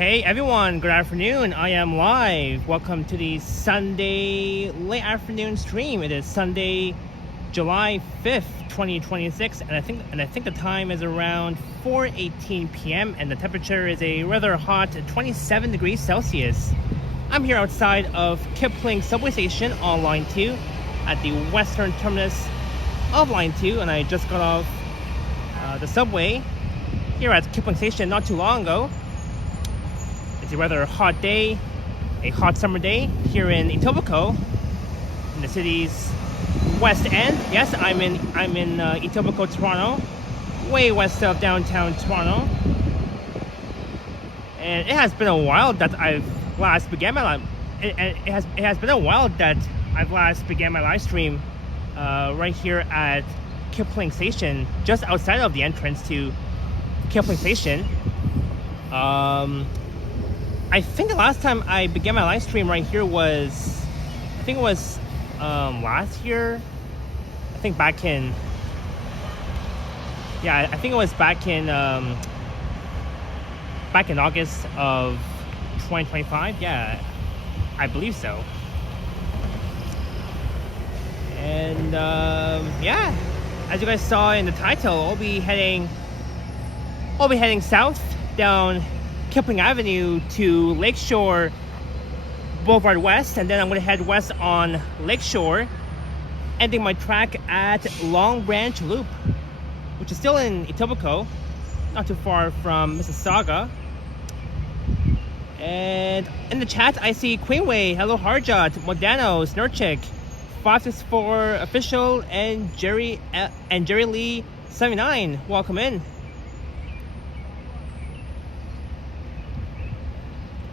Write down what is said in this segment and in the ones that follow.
Hey everyone, good afternoon. I am live. Welcome to the Sunday late afternoon stream. It is Sunday, July 5th, 2026, and I think the time is around 4:18 p.m. and the temperature is a rather hot 27 degrees Celsius. I'm here outside of Kipling subway station on line 2 at the western terminus of line 2, and I just got off the subway here at Kipling station not too long ago. It's a rather hot day, a hot summer day here in Etobicoke, in the city's west end. Yes, I'm in Etobicoke, Toronto, way west of downtown Toronto. And it has been a while that I've last began my live. It has been a while that I've last began my live stream right here at Kipling Station, just outside of the entrance to Kipling Station. I think the last time I began my live stream right here was, I think it was last year. I think back in, yeah, I think it was back in August of 2025. Yeah, I believe so. And yeah, as you guys saw in the title, I'll be heading south down Kipling Avenue to Lakeshore Boulevard West, and then I'm going to head west on Lakeshore, ending my track at Long Branch Loop, which is still in Etobicoke, not too far from Mississauga. And in the chat, I see Queenway, hello Harjot, Modano, Snurchick, 564 Official, and Jerry Lee 79. Welcome in.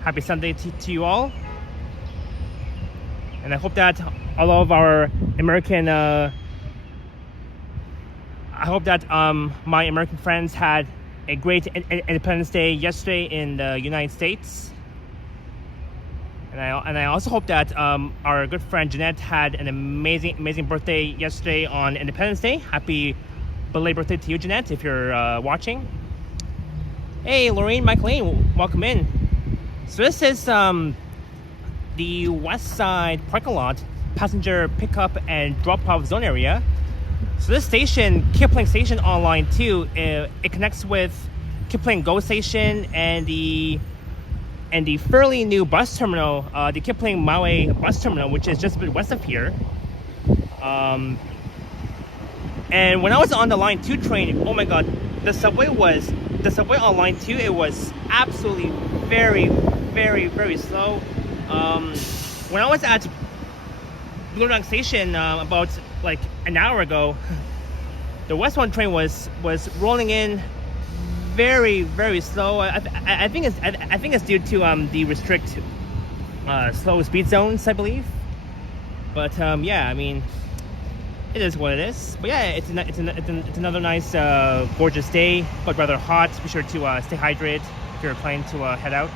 Happy Sunday to you all, and I hope that all of our American, I hope that my American friends had a great Independence Day yesterday in the United States, and I also hope that our good friend Jeanette had an amazing birthday yesterday on Independence Day. Happy belated birthday to you, Jeanette, if you're watching. Hey, Lorraine McLean, welcome in. So this is the west side parking lot, passenger pickup and drop-off zone area. So this station, Kipling Station on line 2, it connects with Kipling Go Station and the fairly new bus terminal, the Kipling Maui bus terminal, which is just a bit west of here. And when I was on the line 2 train, oh my god, the subway on line 2, it was absolutely very slow. When I was at Blue Rock Station about like an hour ago, the West 1 train was rolling in very slow. I think it's due to the restrict slow speed zones, I believe. But yeah, I mean, it is what it is. But yeah, it's another nice gorgeous day, but rather hot. Be sure to stay hydrated if you're planning to head out.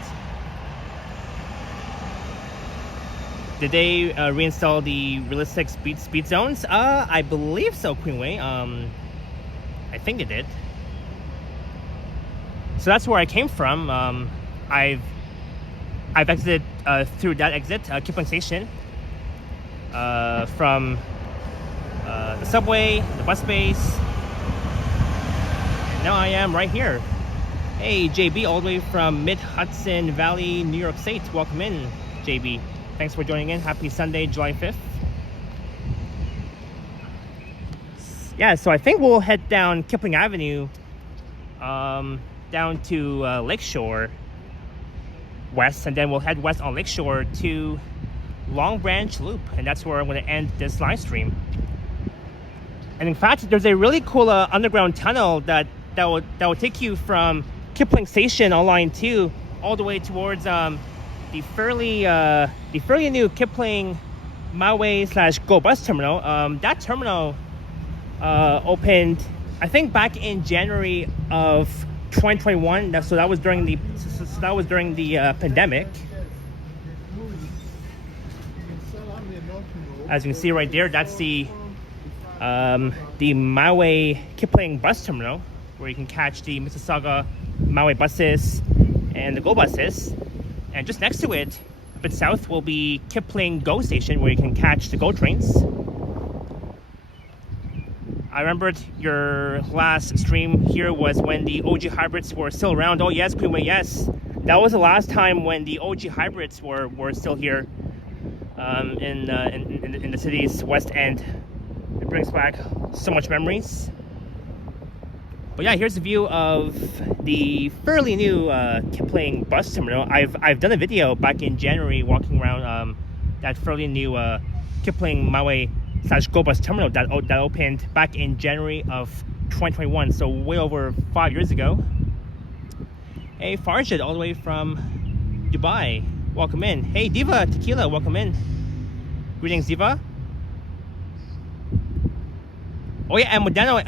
Did they reinstall the realistic speed zones? I believe so, Queenway. I think they did. So that's where I came from. I've exited through that exit, Kipling Station, from the subway, the bus base. And now I am right here. Hey, JB, all the way from Mid-Hudson Valley, New York State. Welcome in, JB. Thanks for joining in. Happy Sunday, July 5th. Yeah, so I think we'll head down Kipling Avenue down to Lakeshore West, and then we'll head west on Lakeshore to Long Branch Loop, and that's where I'm going to end this live stream. And in fact, there's a really cool underground tunnel that will take you from Kipling Station on line 2 all the way towards the fairly new Kipling Maui / Go Bus Terminal. That terminal opened, I think, back in January of 2021. So that was during the pandemic. As you can see right there, that's the Maui Kipling Bus Terminal, where you can catch the Mississauga Maui buses and the GO buses. And just next to it, a bit south, will be Kipling GO station, where you can catch the GO trains. I remembered your last stream here was when the OG hybrids were still around. Oh yes, Queenway, yes. That was the last time when the OG hybrids were still here in the city's west end. It brings back so much memories. But yeah, here's the view of the fairly new Kipling bus terminal. I've done a video back in January walking around that fairly new Kipling MyWay/GO bus terminal that opened back in January of 2021, so way over 5 years ago. Hey Farshid, all the way from Dubai, welcome in. Hey Diva Tequila, welcome in. Greetings Diva. Oh yeah, and Modano,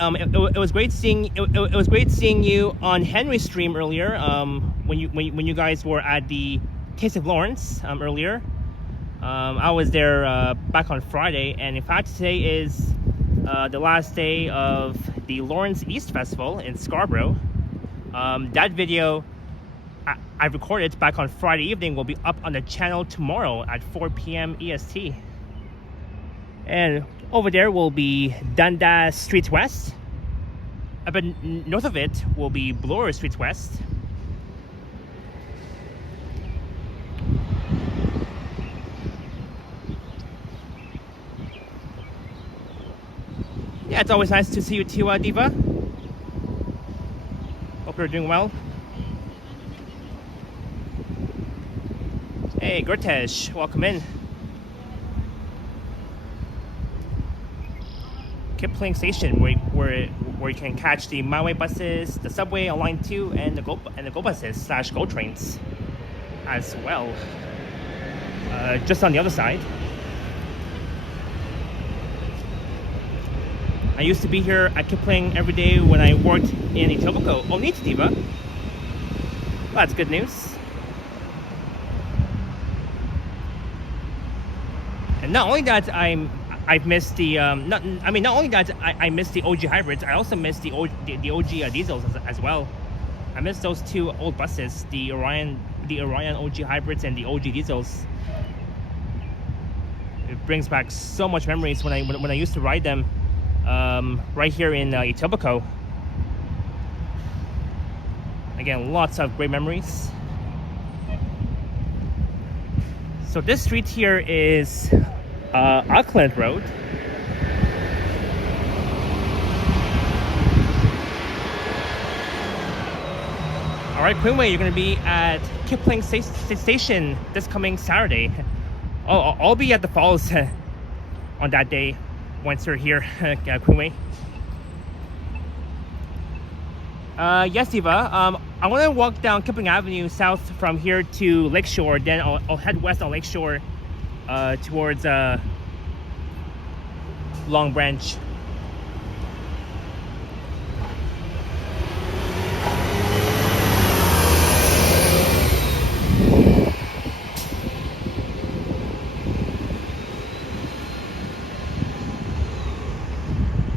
it was great seeing it was great seeing you on Henry's stream earlier. When you guys were at the Taste of Lawrence earlier. I was there back on Friday, and in fact today is the last day of the Lawrence East Festival in Scarborough. That video I recorded back on Friday evening will be up on the channel tomorrow at 4 p.m. EST. And over there will be Dundas Street West. A bit north of it will be Bloor Street West. Yeah, it's always nice to see you too, Diva. Hope you're doing well. Hey, Gertesh, welcome in. Kipling Station, where you can catch the MyWay buses, the subway on line 2, and the GO buses/GO trains as well. Just on the other side. I used to be here at Kipling every day when I worked in Etobicoke. Oh, neat, Diva. Well, that's good news. And not only that, I've missed the not only that I missed the OG hybrids, I also missed the OG diesels as well. I missed those two old buses, the Orion OG hybrids and the OG diesels. It brings back so much memories when I used to ride them right here in Etobicoke. Again, lots of great memories. So this street here is Auckland Road. Alright, Queenway, you're going to be at Kipling Station this coming Saturday. Oh, I'll be at the falls on that day once you're here, Queenway. Yes, Diva. I want to walk down Kipling Avenue south from here to Lakeshore. Then I'll head west on Lakeshore towards Long Branch.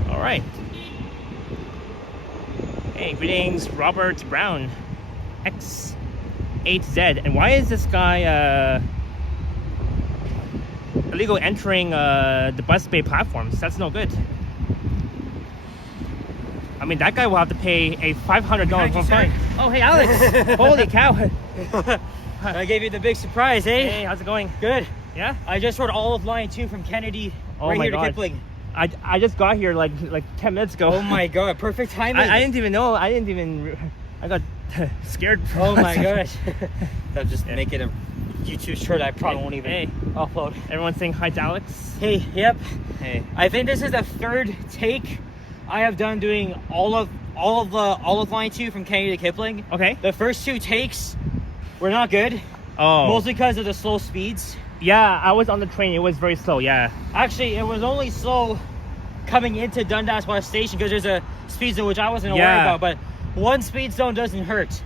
All right. Hey, greetings, Robert Brown, X8Z. And why is this guy illegal entering the bus bay platforms? That's no good. I mean, that guy will have to pay a $500 fine. Oh, hey, Alex. Holy cow. I gave you the big surprise, eh? Hey, how's it going? Good. Yeah? I just rode all of line 2 from Kennedy Oh right my here to Kipling. I just got here like 10 minutes ago. Oh my god, perfect timing. I didn't even know. I got scared. Oh my gosh. I'll just make it a YouTube short I probably won't even upload. Everyone's saying hi to Alex. Hey, yep. Hey. I think this is the third take I have done doing all of line 2 from Kennedy to Kipling. Okay. The first 2 takes were not good. Oh. Mostly because of the slow speeds. Yeah, I was on the train. It was very slow. Yeah. Actually, it was only slow coming into Dundas West Station because there's a speed zone which I wasn't aware about. But one speed zone doesn't hurt.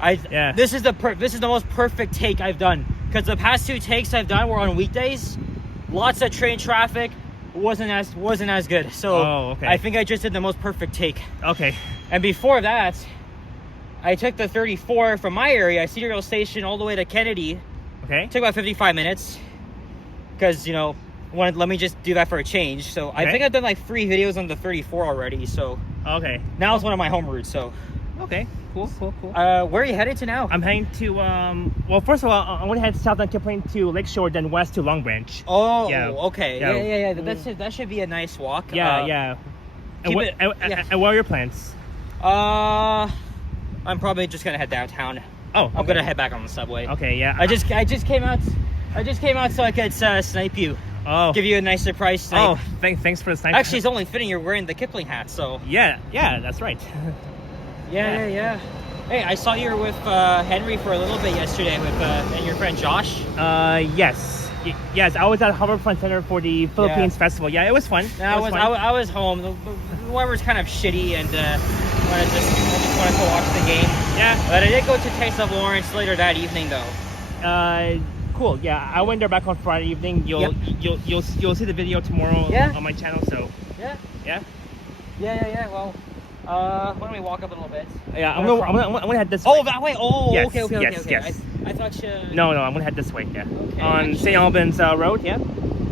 This is the most perfect take I've done because the past 2 takes I've done were on weekdays. Lots of train traffic. Wasn't as good. So I think I just did the most perfect take. Okay. And before that, I took the 34 from my area, City Rail Station, all the way to Kennedy. Okay. Took about 55 minutes. Because, you know, let me just do that for a change. So okay. I think I've done like 3 videos on the 34 already. So okay. Now it's one of my home routes. So okay. Cool. Where are you headed to now? I'm heading to well, first of all, I'm gonna head south on Kipling to Lakeshore, then west to Long Branch. Oh, yeah. Okay. Yeah. That should be a nice walk. Yeah. And what are your plans? I'm probably just gonna head downtown. Oh, okay. I'm gonna head back on the subway. Okay, yeah. I just came out so I could snipe you. Oh. Give you a nice surprise snipe. Oh, thanks for the snipe. Actually, it's only fitting you're wearing the Kipling hat, so. Yeah, that's right. Yeah. Hey, I saw you were with Henry for a little bit yesterday with and your friend Josh. Yes, I was at Harborfront Center for the Philippines Festival. Yeah, it was fun. I was home. The weather's kind of shitty, and I just wanted to watch the game. Yeah, but I did go to Taste of Lawrence later that evening, though. Cool. Yeah, I went there back on Friday evening. You'll see the video tomorrow on my channel. So yeah. Well. Why don't we walk up a little bit? Yeah, I'm gonna head this way. Oh, that way? Oh, yes, okay. Yes. I thought you... No, I'm gonna head this way, yeah. Okay, on St. Albans Road, yeah?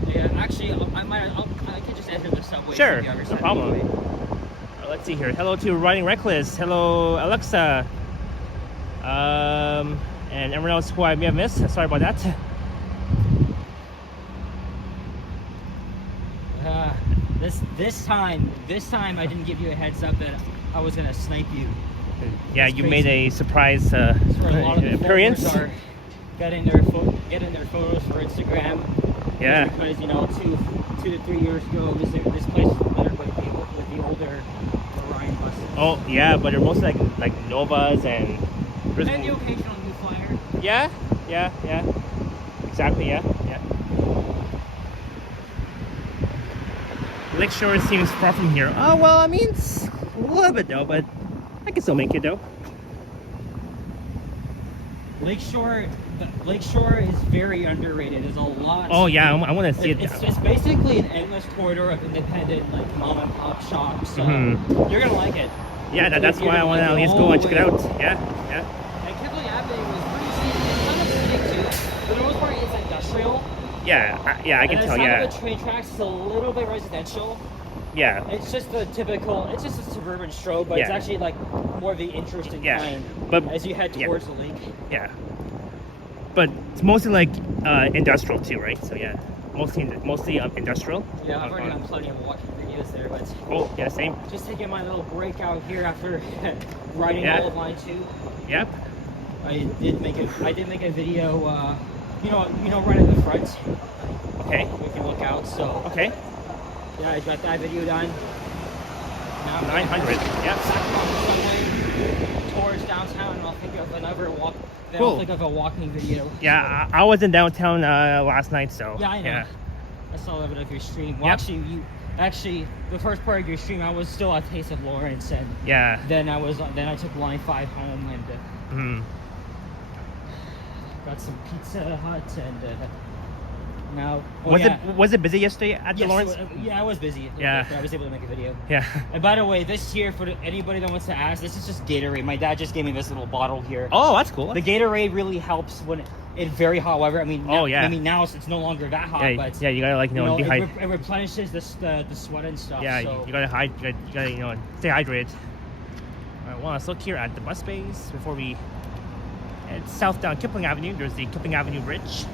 Yeah, actually, I could just enter the subway. Sure, no problem. Let's see here. Hello to Riding Reckless. Hello, Alexa. And everyone else who I may have missed. Sorry about that. This time I didn't give you a heads up that I was gonna snipe you. Yeah, That's you crazy. made a surprise appearance. Getting their photos for Instagram. Yeah. Because 2 to 3 years ago, this place was littered with the older Orion buses. Oh yeah, but they're mostly like Novas and. And the occasional new flyer. Yeah. Exactly. Yeah. Lakeshore seems far from here. Oh well, I mean, it's a little bit though, but I can still make it though. Lakeshore is very underrated. There's a lot. Oh yeah, I want to see it. It's basically an endless corridor of independent, like mom and pop shops. You're gonna like it. Yeah, that's why I want to at least go and check it out. Yeah. And Kipling Avenue was pretty scenic. It's kind of scenic too. For the most part, it's industrial. Yeah, I can tell. Yeah. The train tracks is a little bit residential. Yeah. It's just a suburban stroll, but it's actually like more of the interesting kind. But as you head towards the lake. Yeah. But it's mostly like industrial too, right? So yeah, mostly industrial. Yeah, I've already done plenty of walking videos there, but. Oh yeah, same. Just taking my little break out here after riding all of line 2. Yep. I did make a video. Right at the front. Okay. We can look out. So. Okay. Yeah, I got that video done. Now 900. Yep. Subway towards downtown, and I'll think of another walk. Then I'll think of a walking video. Yeah, I was in downtown last night, so. Yeah, I know. Yeah. I saw a little bit of your stream. Well, actually, the first part of your stream, I was still at Taste of Lawrence, and then I took line 5 home and. Got some Pizza Hut and now. Was it busy yesterday at the Lawrence? I was busy. Yeah. But I was able to make a video. Yeah. And by the way, this here for anybody that wants to ask, this is just Gatorade. My dad just gave me this little bottle here. Oh, that's cool. The Gatorade really helps when it's very hot weather. I mean, now it's no longer that hot. Yeah, but you gotta it replenishes the sweat and stuff. Yeah, so. you gotta stay hydrated. All right, well, let's look here at the bus bays before we. It's south down Kipling Avenue. There's the Kipling Avenue Bridge.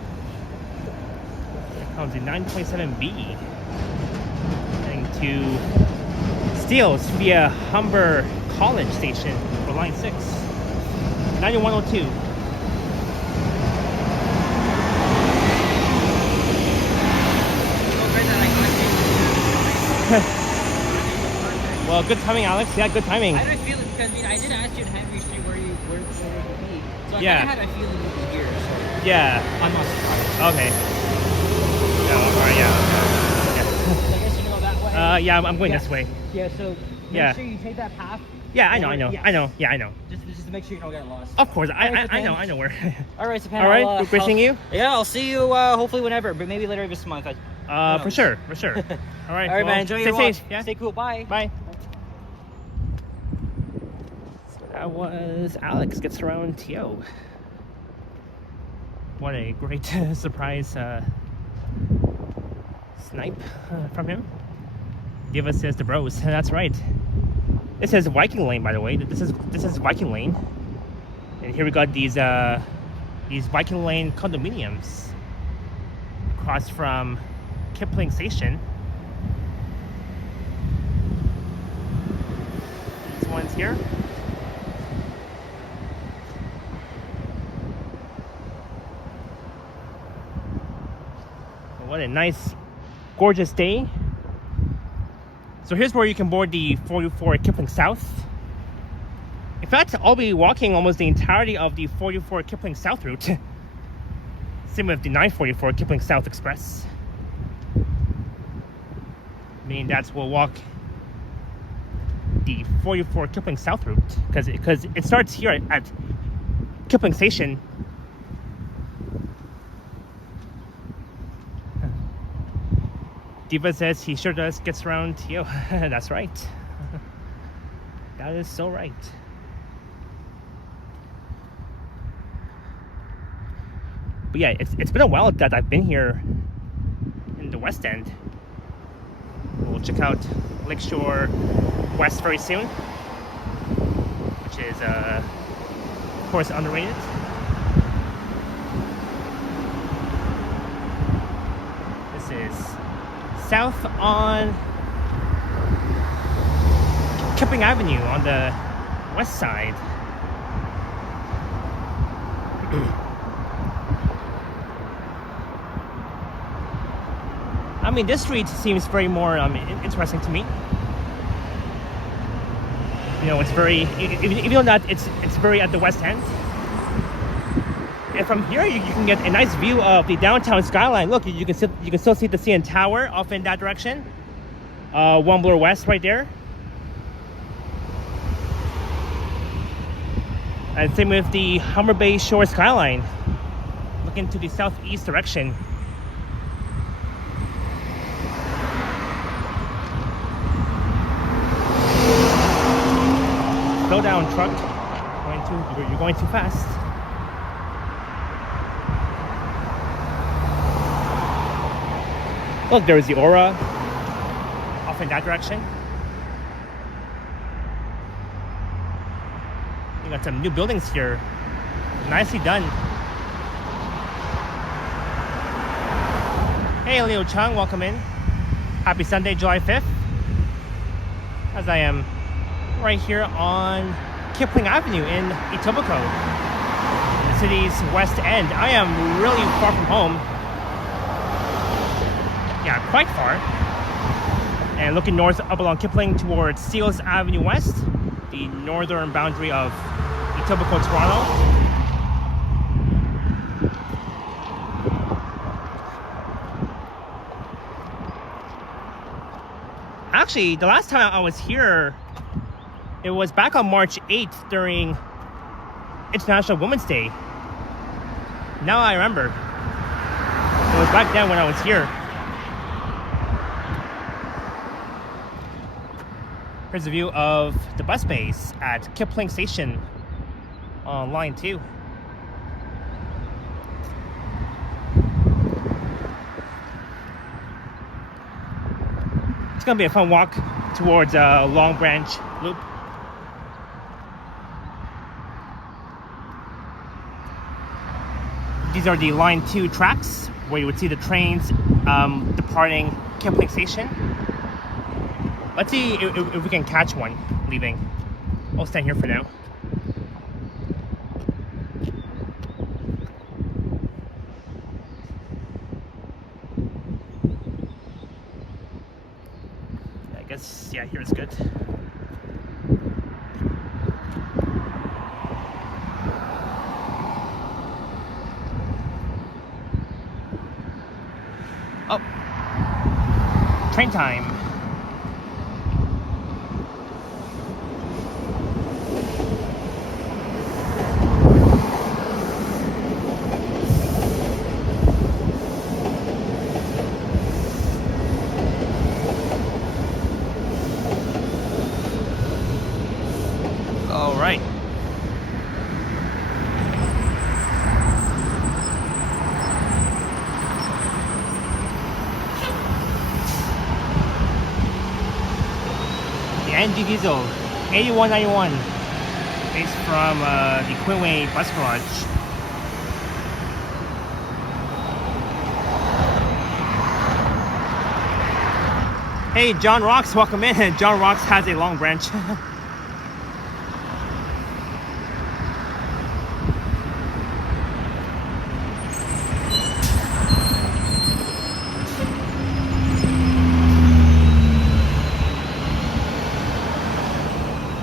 There comes the 927B. Heading to Steeles via Humber College Station for line 6. 9102. Well, good timing, Alex. Yeah, good timing. I had a feeling because I did ask you in Henry Street where you would be. So I had a feeling you'd be here. So I'm not surprised. Okay. Alright, So I guess you go that way. Yeah, I'm going this way. Yeah. So make sure you take that path. Yeah, I know. Yeah, I know. Just to make sure you don't get lost. Of course, I know where. All right, so Pan, all right, good seeing you. Yeah, I'll see you hopefully whenever, but maybe later this month. For sure. All right, man. Enjoy your walk. Safe. Yeah. Stay cool. Bye. Bye. That was Alex Gets Around TO. What a great surprise snipe from him. Diva says the bros. That's right. This is Viking Lane, by the way. This is Viking Lane, and here we got these Viking Lane condominiums across from Kipling Station. These ones here. What a nice, gorgeous day. So here's where you can board the 44 Kipling South. In fact, I'll be walking almost the entirety of the 44 Kipling South route. Same with the 944 Kipling South Express. Me and Dads will walk the 44 Kipling South route because it starts here at Kipling Station. Diva says he sure does gets around TO. That's right. That is so right. But yeah, it's been a while that I've been here in the West End. We'll check out Lakeshore West very soon, which is of course underrated. This is south on Kipling Avenue on the west side. I mean, this street seems very more interesting to me. You know, it's very, even though that it's very at the west end. And from here, you can get a nice view of the downtown skyline. Look, you can still see the CN Tower off in that direction. One Bloor West right there. And same with the Humber Bay Shore skyline. Looking to the southeast direction. Slow down, truck. You're going too fast. Look, there's the Aura off in that direction. You got some new buildings here. Nicely done. Hey, Leo Chung, welcome in. Happy Sunday, July 5th. As I am right here on Kipling Avenue in Etobicoke, the city's west end. I am really far from home. Yeah, quite far. And looking north up along Kipling towards Seals Avenue West, the northern boundary of Etobicoke, Toronto. Actually, the last time I was here, it was back on March 8th during International Women's Day. Now I remember. It was back then when I was here. Here's a view of the bus bays at Kipling Station on line 2. It's gonna be a fun walk towards Long Branch Loop. These are the line 2 tracks where you would see the trains departing Kipling Station. Let's see if we can catch one leaving. I'll stand here for now. I guess, yeah, here is good. Oh, train time. All right, NG Diesel 8191, based from the Queenway Bus Garage. Hey, John Rocks, welcome in. John Rocks has a long branch.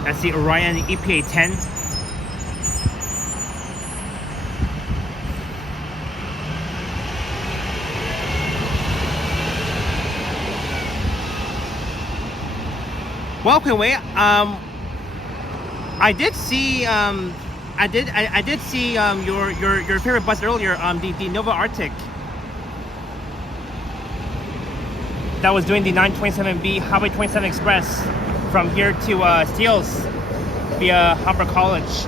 That's the Orion EPA 10. Well, Queenway, I did see your favorite bus earlier, the Nova Arctic. That was doing the 927B Highway 27 Express from here to Steeles via Humber College.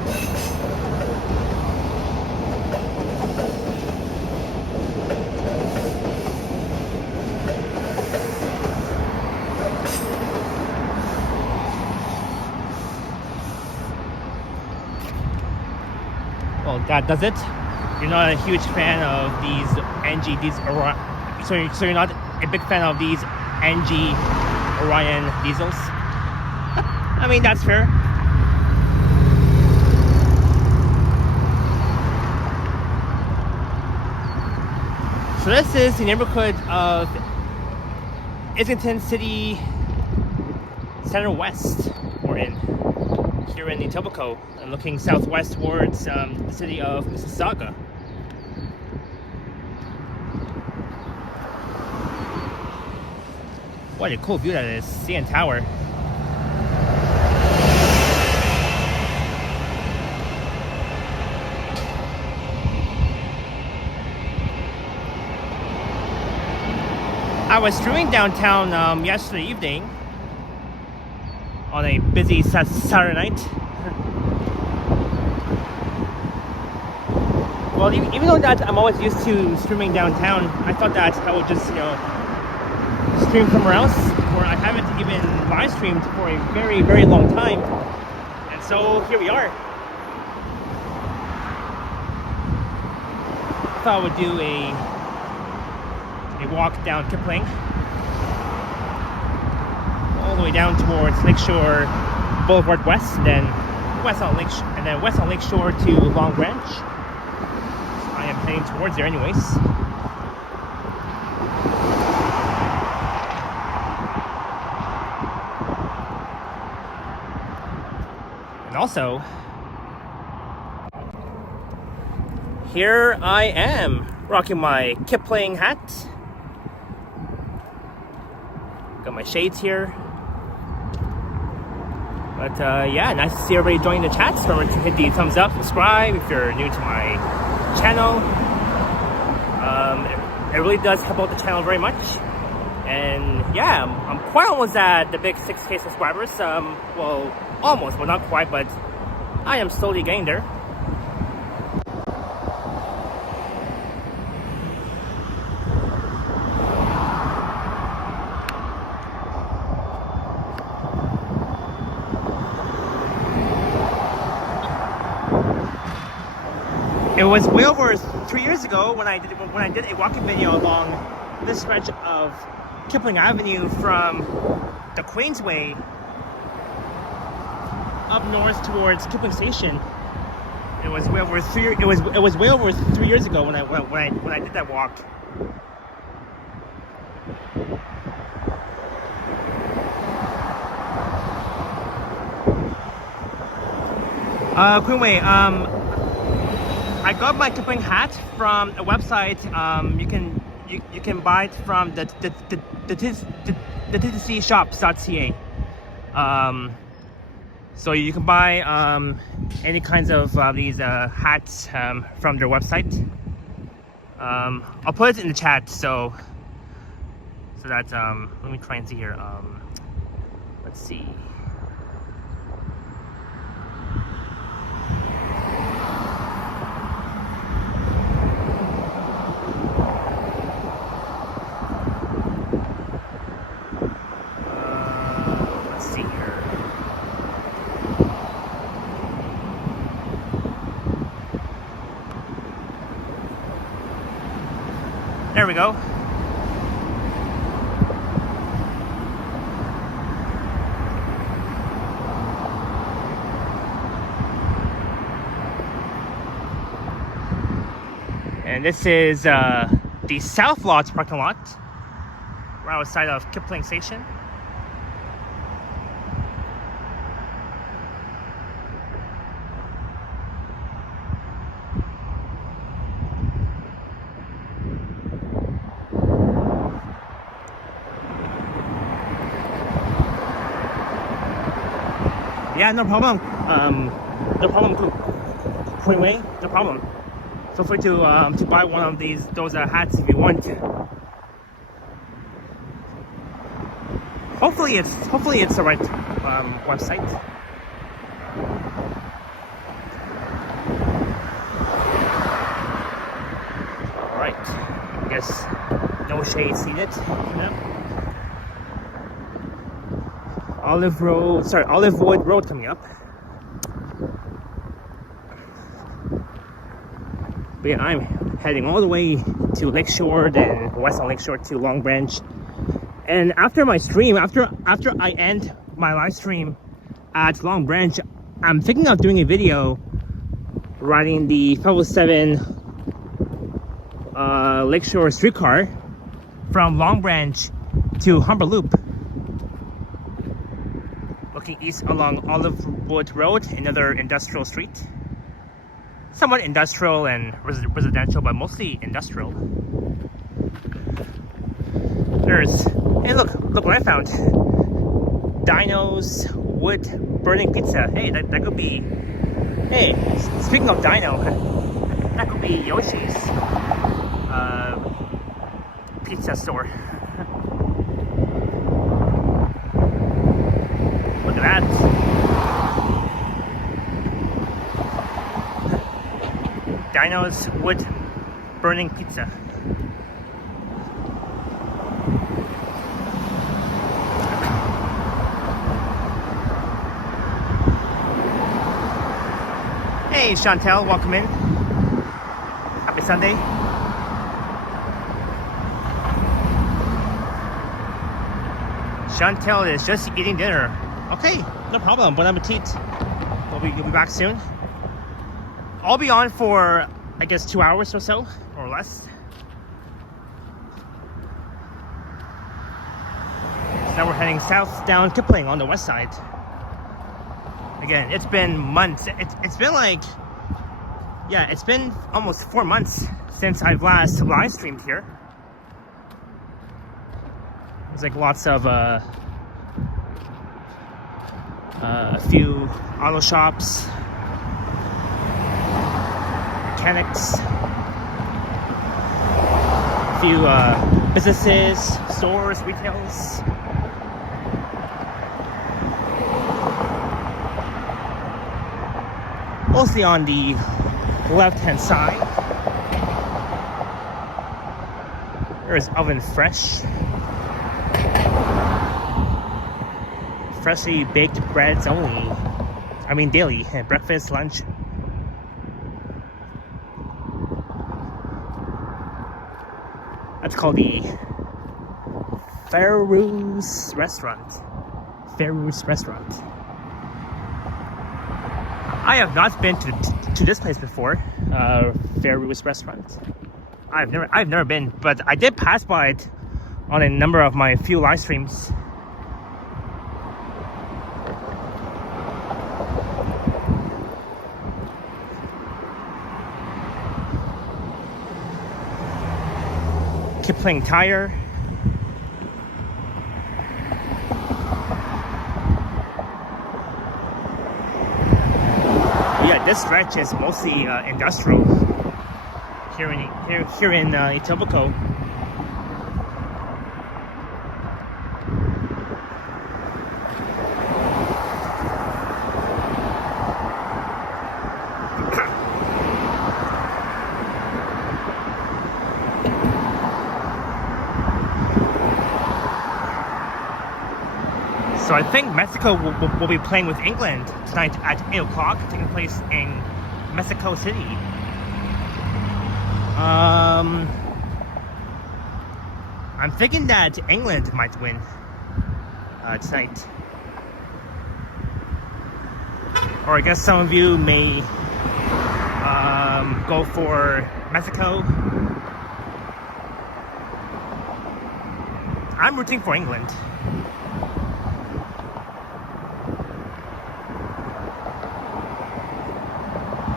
Well, that does it. You're not a huge fan of these so you're not a big fan of these NG Orion diesels? I mean, that's fair. So this is the neighborhood of Islington City Center West. We're in here in Etobicoke and looking southwest towards the city of Mississauga. What a cool view that is, CN Tower. I was streaming downtown yesterday evening on a busy Saturday night. Well, even though that I'm always used to streaming downtown, I thought that I would just, stream somewhere else where I haven't even live streamed for a very, very long time. And so here we are. I thought I would do a walk down Kipling all the way down towards Lakeshore Boulevard West, and then west on Lakeshore to Long Branch. I am heading towards there anyways. And also, here I am rocking my Kipling hat. Got my shades here. But yeah, nice to see everybody joining the chat. Remember to hit the thumbs up, subscribe if you're new to my channel. It really does help out the channel very much. And yeah, I'm quite almost at the big 6K subscribers. Well, almost, but not quite, but I am slowly getting there. It was way over 3 years ago when I did a walking video along this stretch of Kipling Avenue from the Queensway up north towards Kipling Station. It was way over 3 years ago when I did that walk. Queenway, I got my Kipling hat from a website. You can buy it from the tccshops.ca. So you can buy any kinds of these hats from their website. I'll put it in the chat so that let me try and see here. Let's see. Let's see here. There we go. And this is the South Lots parking lot, right outside of Kipling Station. Yeah, no problem. No problem, Queen Wei. No problem. Feel free to buy one of those hats if you want. Hopefully it's the right website. All right. I guess no shade needed. Olive Wood Road coming up. But yeah, I'm heading all the way to Lakeshore, then west on Lakeshore to Long Branch. And after my stream, after I end my live stream at Long Branch, I'm thinking of doing a video riding the 507 Lakeshore streetcar from Long Branch to Humber Loop, looking east along Olive Wood Road, another industrial street. Somewhat industrial and residential, but mostly industrial. Hey, look what I found. Dino's wood burning pizza. Hey, that could be. Hey, speaking of Dino, that could be Yoshi's pizza store. Look at that. Dino's wood burning pizza. Hey Chantel, welcome in. Happy Sunday. Chantel is just eating dinner. Okay, no problem. Bon appetit. You'll be back soon. I'll be on for, I guess, 2 hours or so, or less. So now we're heading south down Kipling on the west side. Again, it's been months. It's been like, yeah, it's been almost 4 months since I've last live streamed here. There's like lots of a few auto shops, mechanics, a few businesses, stores, retails. Mostly on the left-hand side. There's Oven Fresh. Freshly baked breads only. I mean daily, breakfast, lunch. That's called the Fairuz Restaurant. Fairuz Restaurant. I have not been to this place before, Fairuz Restaurant. I've never been, but I did pass by it on a number of my few live streams. Kipling Tire. Yeah, this stretch is mostly industrial here in Etobicoke. So I think Mexico will be playing with England tonight at 8 o'clock, taking place in Mexico City. I'm thinking that England might win tonight. Or I guess some of you may go for Mexico. I'm rooting for England.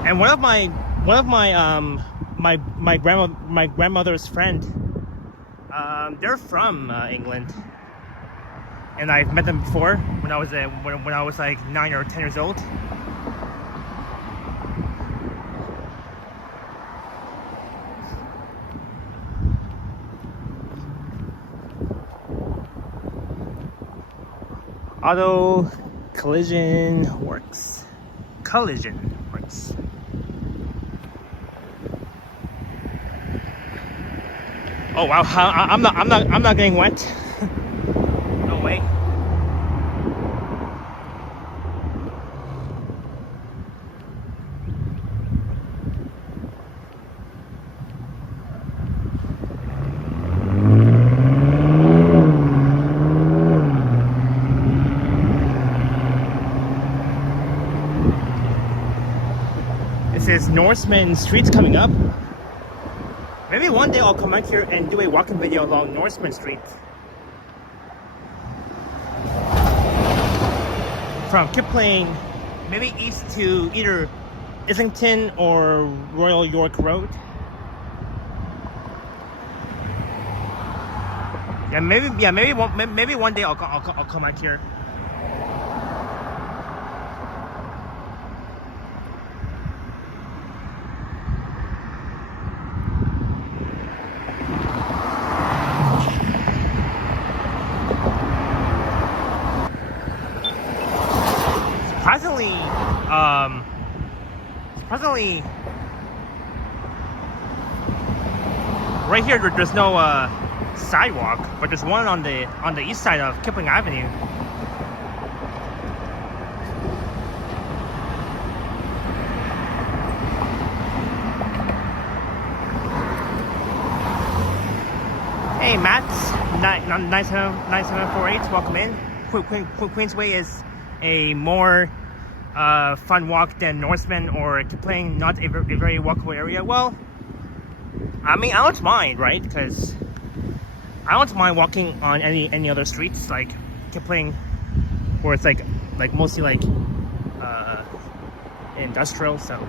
And one of my grandmother's friend, they're from England, and I've met them before when I was when I was like 9 or 10 years old. Auto collision works. Collision works. Oh wow! I'm not getting wet. No way. This is Norseman Street's coming up. Maybe one day I'll come out here and do a walking video along Norseman Street. From Kipling, maybe east to either Islington or Royal York Road. Maybe one day I'll come out here. Surprisingly, right here there's no sidewalk, but there's one on the east side of Kipling Avenue. Hey Matt, 9748, welcome in. Queensway is a more fun walk than Norseman or Kipling, not a very walkable area. Well, I mean, I don't mind, right? Because I don't mind walking on any other streets like Kipling, where it's like mostly like industrial. So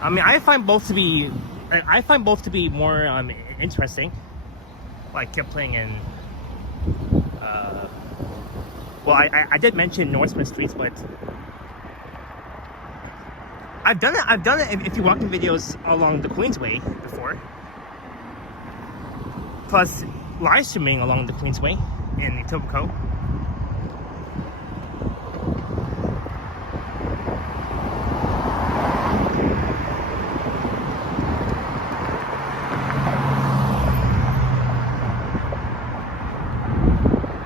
I mean, I find both to be more interesting, like Kipling and well, I did mention Norseman Streets, but I've done it if you walking videos along the Queensway before, plus live streaming along the Queensway in Etobicoke.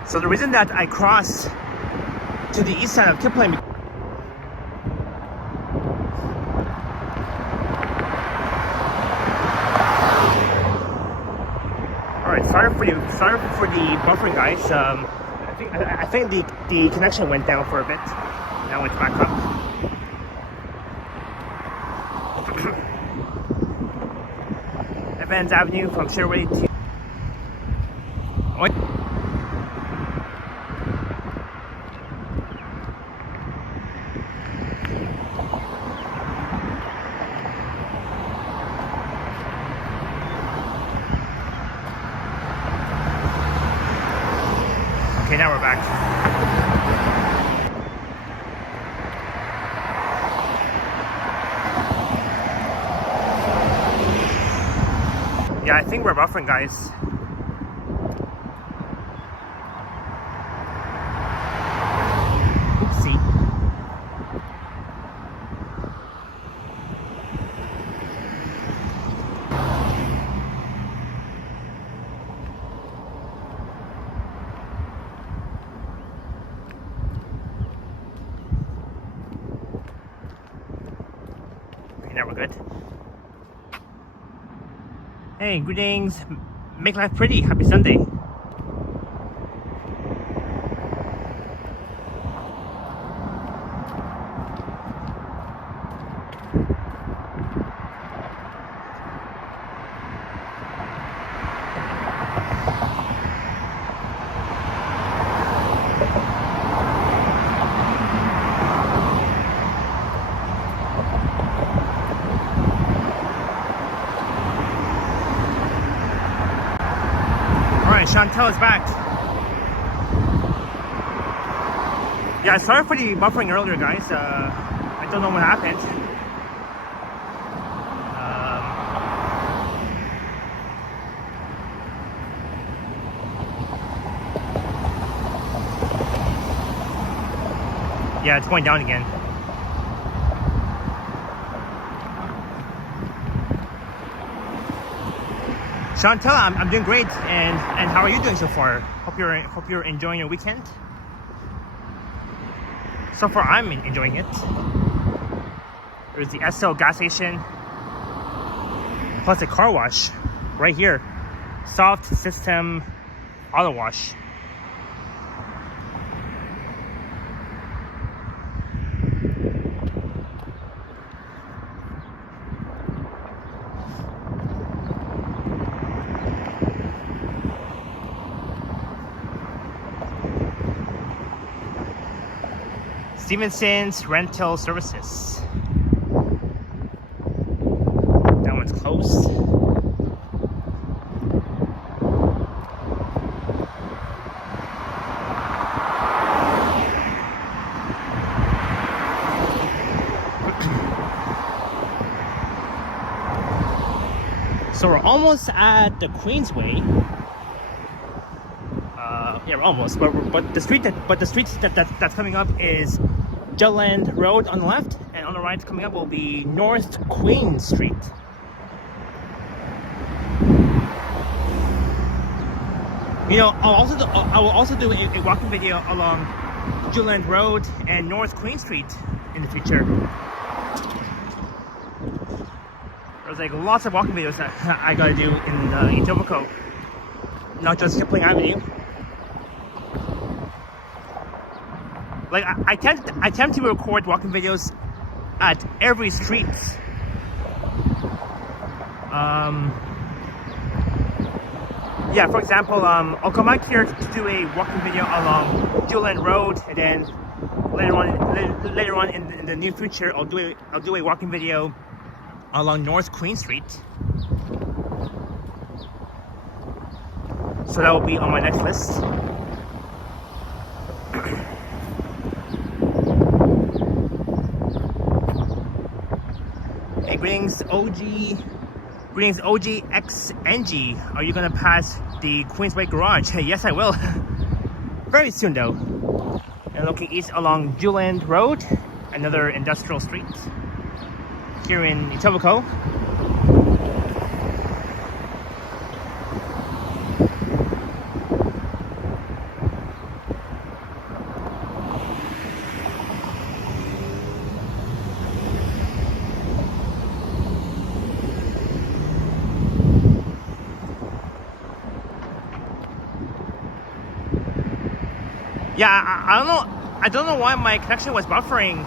So the reason that I cross to the east side of Kipling, alright, sorry for the buffering, guys. I think the connection went down for a bit. Now it's back up. Evans Avenue from Sherway to okay, now we're back. Yeah, I think we're buffering, guys. Oopsie. Okay, now we're good. Hey, greetings. Make life pretty. Happy Sunday. Chantel is back. Yeah, sorry for the buffering earlier, guys. I don't know what happened. Yeah, it's going down again. Chantel, I'm doing great, and how are you doing so far? Hope you're enjoying your weekend. So far, I'm enjoying it. There's the SL gas station, plus a car wash right here. Soft system auto wash. Stevenson's Rental Services. That one's closed. So we're almost at the Queensway. Yeah, we're almost. But the street that's coming up is Jutland Road on the left, and on the right coming up will be North Queen Street. You know, I will also do a walking video along Jutland Road and North Queen Street in the future. There's like lots of walking videos that I gotta do in Etobicoke, not just Kipling Avenue. Like I attempt to record walking videos at every street. Yeah, for example, I'll come back here to do a walking video along Jutland Road, and then later on in the near future, I'll do a walking video along North Queen Street. So that will be on my next list. Hey, greetings OG XNG. Are you gonna pass the Queensway Garage? Hey, yes, I will. Very soon though. And looking east along Jutland Road, another industrial street here in Etobicoke. Yeah, I don't know why my connection was buffering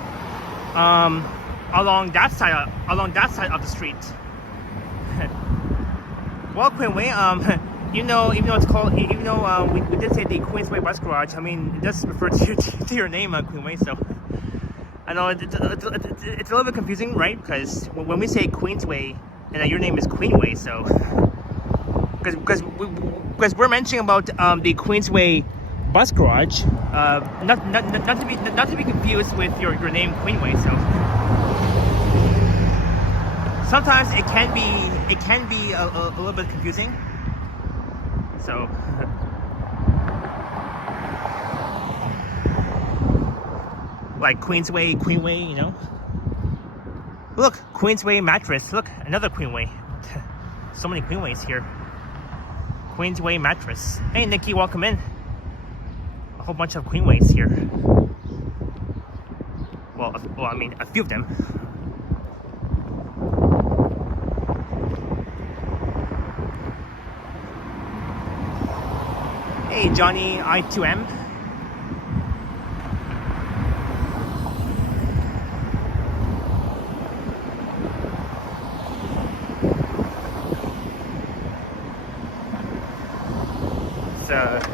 along that side of the street. Well, Queenway, even though we did say the Queensway Bus Garage, I mean, it does refer to your name, Queenway. So I know it's a little bit confusing, right? Because when we say Queensway, and your name is Queenway, so because we're mentioning about the Queensway Bus Garage, not to be confused with your name Queenway. So sometimes it can be a little bit confusing. So like Queensway, Queenway, you know. Look, Queensway mattress. Look, another Queenway. So many Queenways here. Queensway mattress. Hey, Nikki, welcome in. A whole bunch of Queenways here. Well, I mean, a few of them. Hey, Johnny I2M.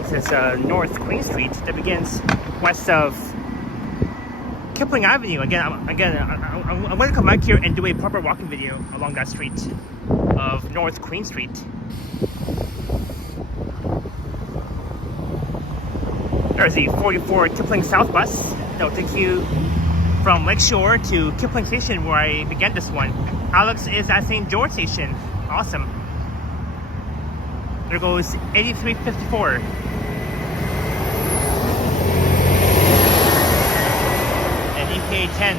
This is North Queen Street that begins west of Kipling Avenue. Again, I'm going to come back here and do a proper walking video along that street of North Queen Street. There's the 44 Kipling South bus that will take you from Lakeshore to Kipling Station, where I began this one. Alex is at St. George Station. Awesome. There goes 8354. And EPA 10.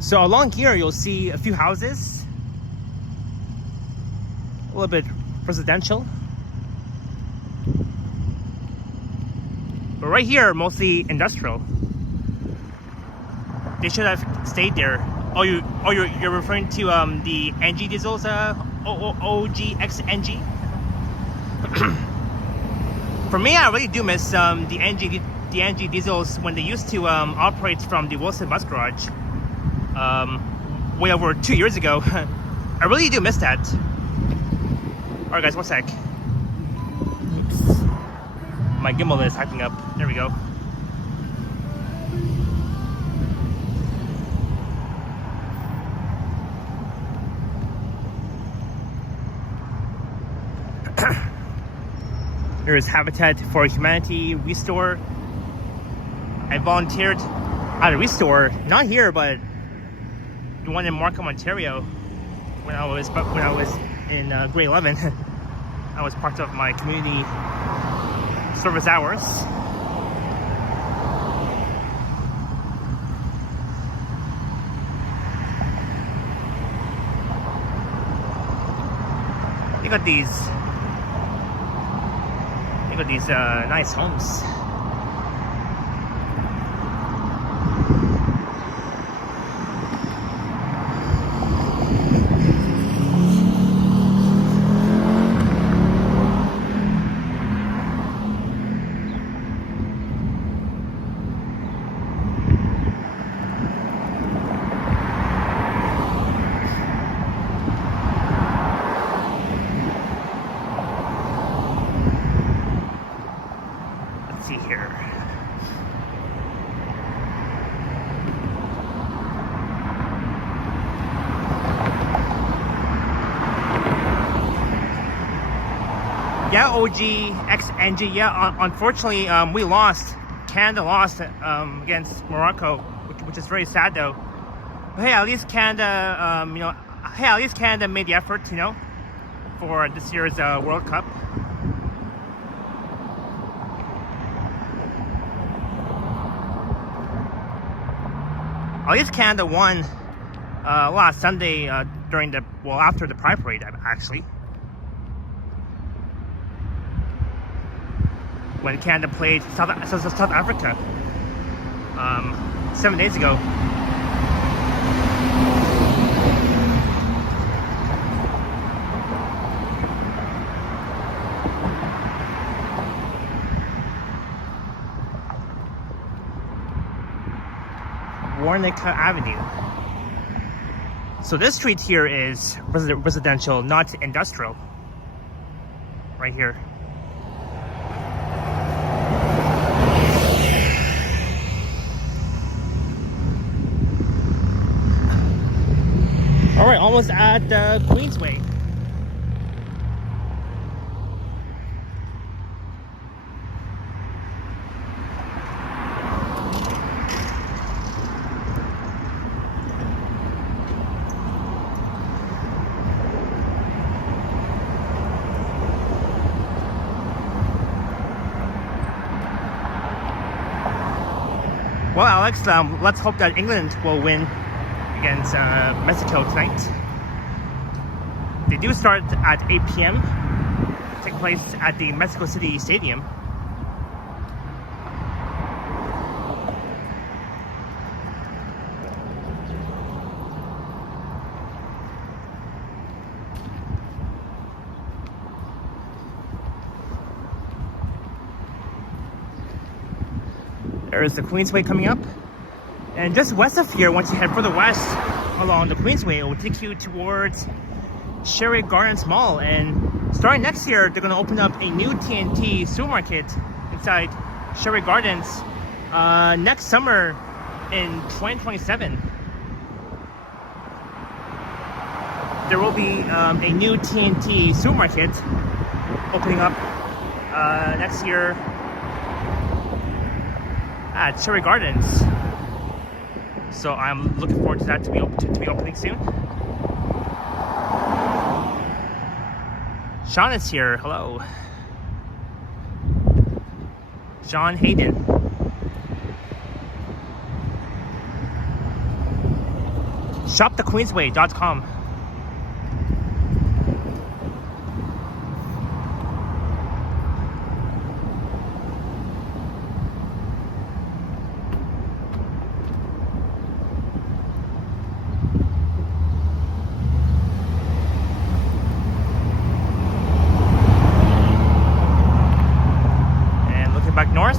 So along here you'll see a few houses, a little bit residential, but right here mostly industrial. They should have stayed there. You're referring to the NG diesels, OGXNG. For me, I really do miss the NG diesels when they used to operate from the Wilson Bus Garage. Way over 2 years ago. I really do miss that. Alright guys, one sec. Oops. My gimbal is acting up. There we go. There's Habitat for Humanity Restore. I volunteered at a restore, not here, but the one in Markham, Ontario, when I was in grade 11. I was part of my community service hours. Look at these nice homes. Yeah, OGXNG. Yeah, unfortunately, we lost. Canada lost against Morocco, which is very sad though. But hey, at least Canada, at least Canada made the effort, for this year's World Cup. At least Canada won last Sunday after the Pride Parade, actually. When Canada played South Africa 7 days ago. Warnica Avenue. So this street here is residential, not industrial. Right here. All right, almost at Queensway. Well, Alex, let's hope that England will win against Mexico tonight. They do start at 8 p.m. Take place at the Mexico City Stadium. There's the Queensway coming up. And just west of here, once you head further west along the Queensway, it will take you towards Sherry Gardens Mall. And starting next year, they're going to open up a new TNT supermarket inside Sherry Gardens next summer in 2027. There will be a new TNT supermarket opening up next year at Cherry Gardens. So I'm looking forward to that to be opening soon. Sean is here. Hello. Sean Hayden. ShopTheQueensway.com. Back north.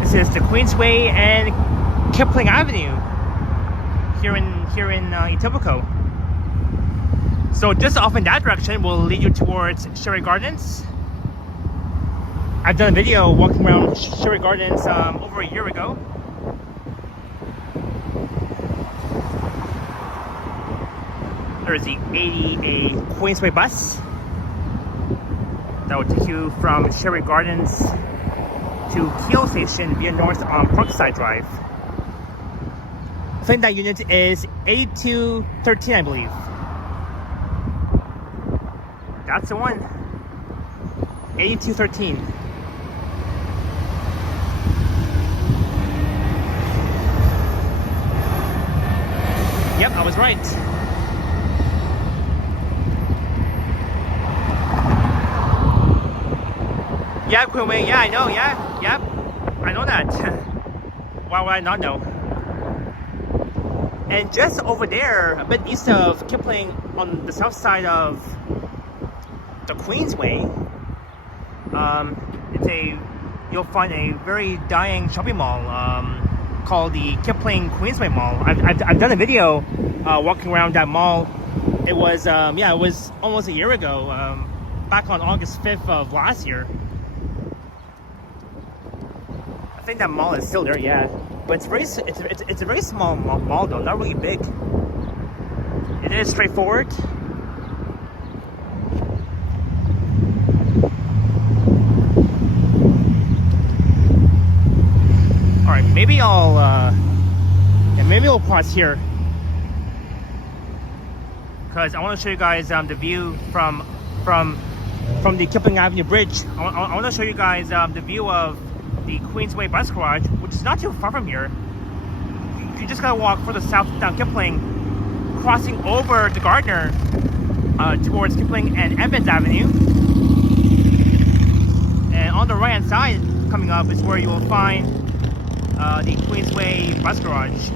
This is the Queensway and Kipling Avenue here in Etobicoke. So just off in that direction will lead you towards Sherry Gardens. I've done a video walking around Sherry Gardens over a year ago. There's the 80A Queensway bus that will take you from Sherry Gardens to Keel Station via north on Parkside Drive. I think that unit is 8213, I believe. That's the one. 8213. Yep, I was right. Yeah, Quinway, yeah, I know, yeah, I know that. Why would I not know? And just over there, a bit east of Kipling, on the south side of the Queensway, you'll find a very dying shopping mall called the Kipling Queensway Mall. I've done a video walking around that mall. It was it was almost a year ago, back on August 5th of last year. I think that mall is still there, yeah. But it's a very small mall though, not really big. It is straightforward. All right, maybe I'll pause here because I want to show you guys the view from the Kipling Avenue Bridge. I want to show you guys the view of the Queensway bus garage, which is not too far from here. You just gotta walk further south down Kipling, crossing over the Gardner towards Kipling and Evans Avenue. And on the right hand side coming up is where you will find the Queensway bus garage.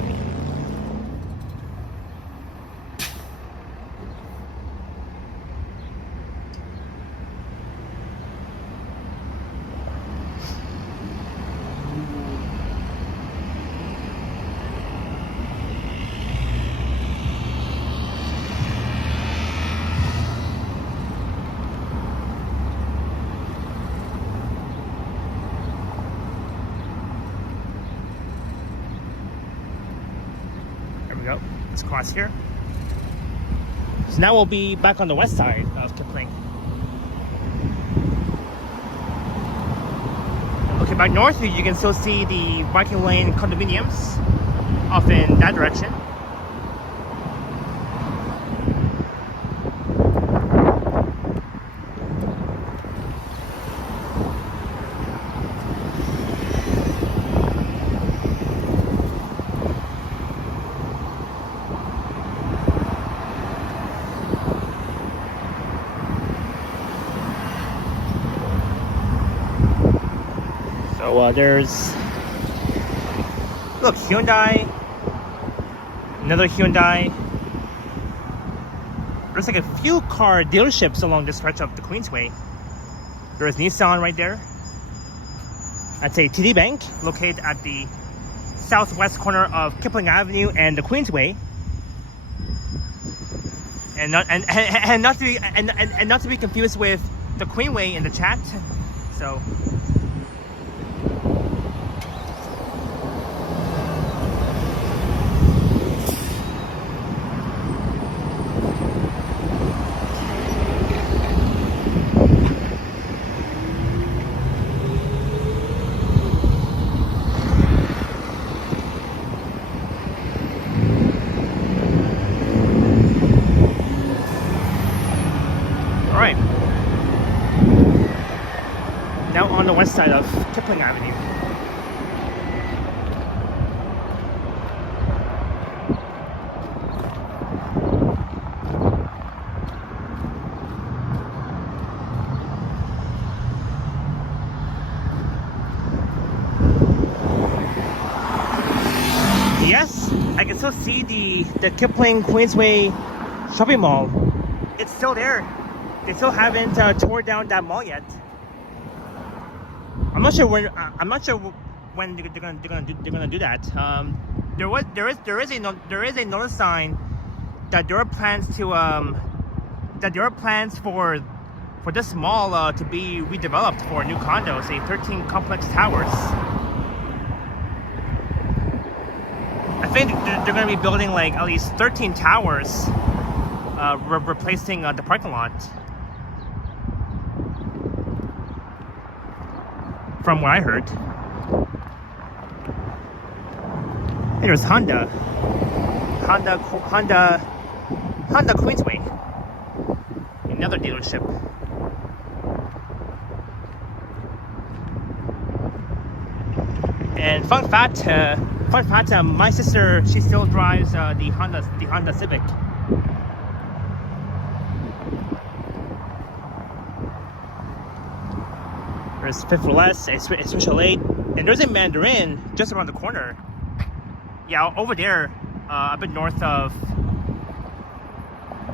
Go. Let's cross here. So now we'll be back on the west side of Kipling. Okay, back north you can still see the Viking Lane condominiums off in that direction. So there's, look, Hyundai, another Hyundai. There's like a few car dealerships along this stretch of the Queensway. There's Nissan right there. That's a TD Bank located at the southwest corner of Kipling Avenue and the Queensway. And not to be confused with the Queenway in the chat. So now on the west side of Kipling Avenue. Yes, I can still see the Kipling Queensway shopping mall. It's still there. They still haven't tore down that mall yet. I'm not sure when they're gonna do that. There is a notice sign that there are plans for this mall to be redeveloped for new condos, 13 complex towers. I think they're gonna be building like at least 13 towers, replacing the parking lot. From what I heard. Hey, there's Honda Queensway, another dealership. And fun fact, my sister, she still drives the Honda Civic. There's Fifth or Less, a Special 8, and there's a Mandarin just around the corner. Yeah, over there, a bit north of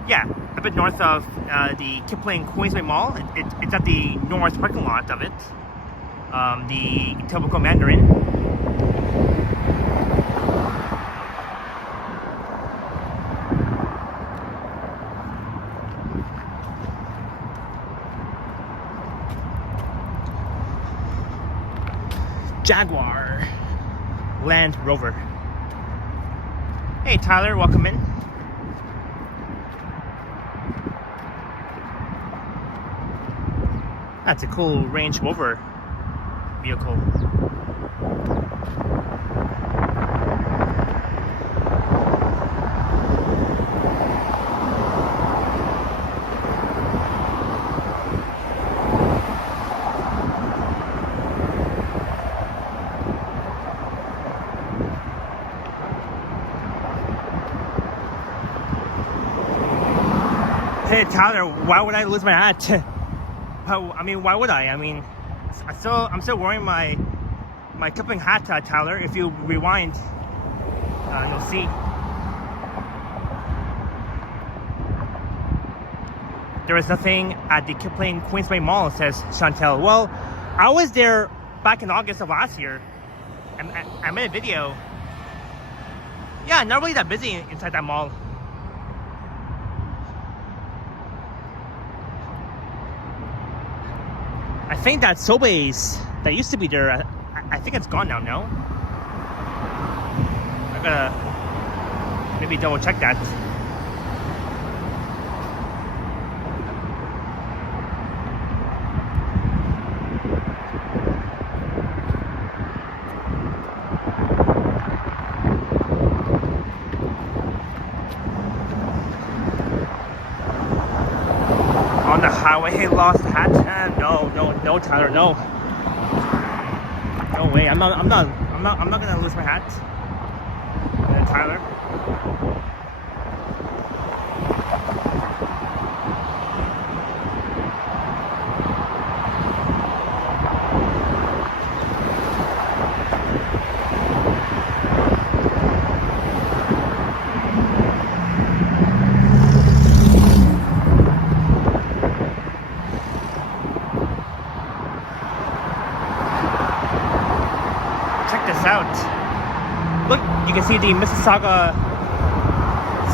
the Kipling Queensway Mall. It's at the north parking lot of it. The Etobicoke Mandarin. Jaguar Land Rover. Hey Tyler, welcome in. That's a cool Range Rover vehicle. Hey Tyler, why would I lose my hat? I mean, why would I? I mean, I'm still wearing my Kipling hat, Tyler. If you rewind, you'll see. There is nothing at the Kipling Queensway Mall, says Chantel. Well, I was there back in August of last year. I made a video. Yeah, not really that busy inside that mall. I think that Sobeys that used to be there, I think it's gone now, no? I gotta maybe double check that. On the highway, lost hat? No, Tyler, no. No way. I'm not gonna lose my hat. Tyler. check this out. Look, you can see the Mississauga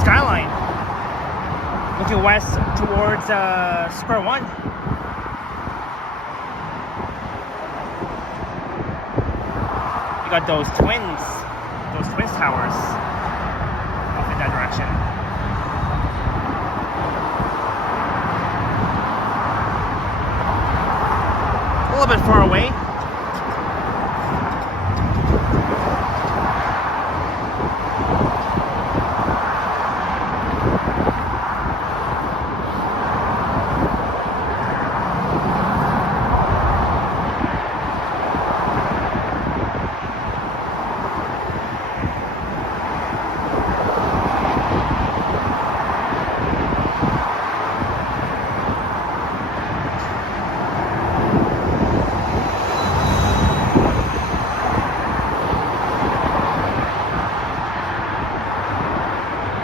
skyline looking west towards Square One. You got those twin towers off in that direction. A little bit far away.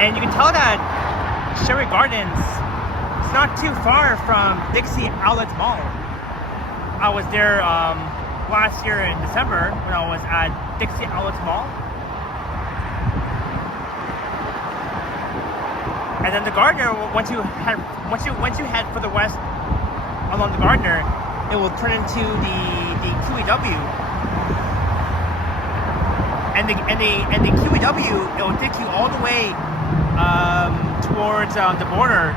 And you can tell that Sherry Gardens is not too far from Dixie Outlet Mall. I was there last year in December when I was at Dixie Outlet Mall. And then the Gardner, once you head further west along the Gardner, it will turn into the QEW. And the QEW, it will take you all the way towards the border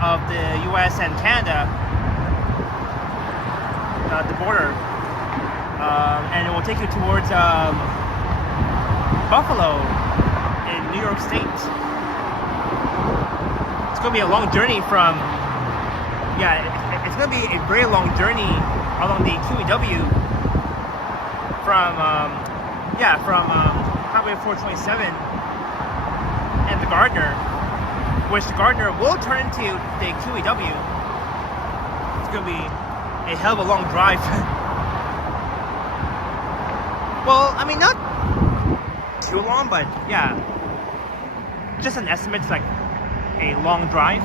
of the US and Canada, the border, and it will take you towards Buffalo in New York State. It's going to be a long journey from, it's going to be a very long journey along the QEW from Highway 427 and the Gardner, which the Gardner will turn into the QEW. It's going to be a hell of a long drive. Well, I mean, not too long, but yeah, just an estimate. It's like a long drive.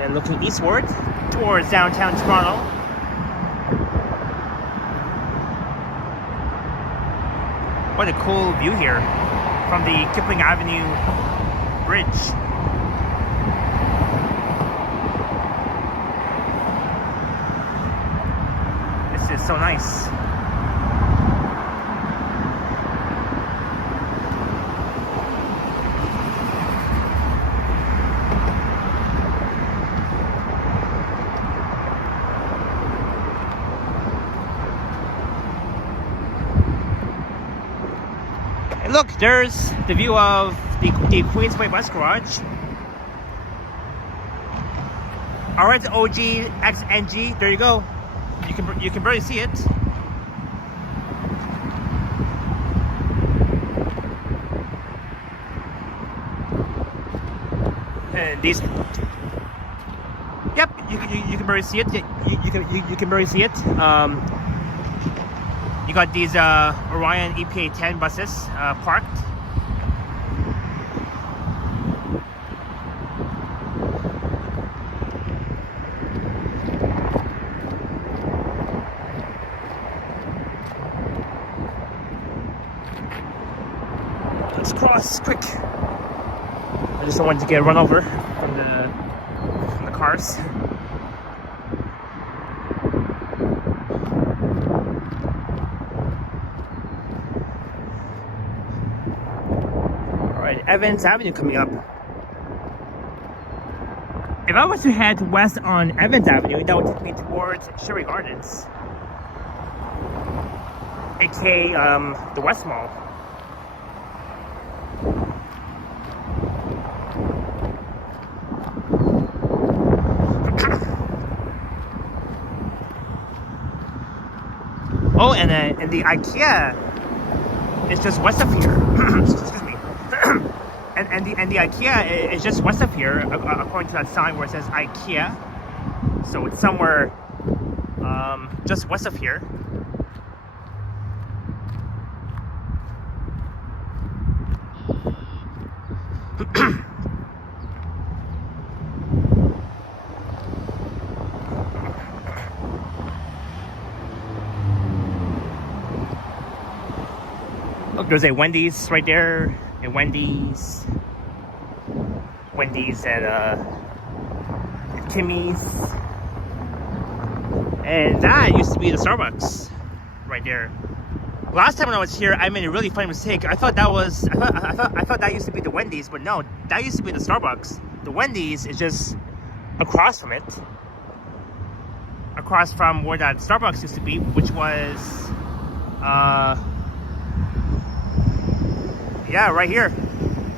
And looking eastward towards downtown Toronto. What a cool view here from the Kipling Avenue Bridge. This is so nice. Look, there's the view of the Queensway Bus Garage. Alright, OG XNG, there you go. You can barely see it. And these, yep, you can barely see it. You can barely see it. You got these Orion EPA 10 buses parked. Let's cross quick. I just don't want to get run over from the cars. Evans Avenue coming up. If I was to head west on Evans Avenue, that would take me towards Sherry Gardens, aka the West Mall. Oh, and the IKEA is just west of here. Excuse me. And the IKEA is just west of here, according to that sign where it says IKEA. So it's somewhere just west of here. There's a Wendy's right there. A Wendy's and Timmy's. And that used to be the Starbucks right there. Last time when I was here, I made a really funny mistake. I thought that was I thought that used to be the Wendy's, but no, that used to be the Starbucks. The Wendy's is just across from it. Across from where that Starbucks used to be, which was yeah, right here.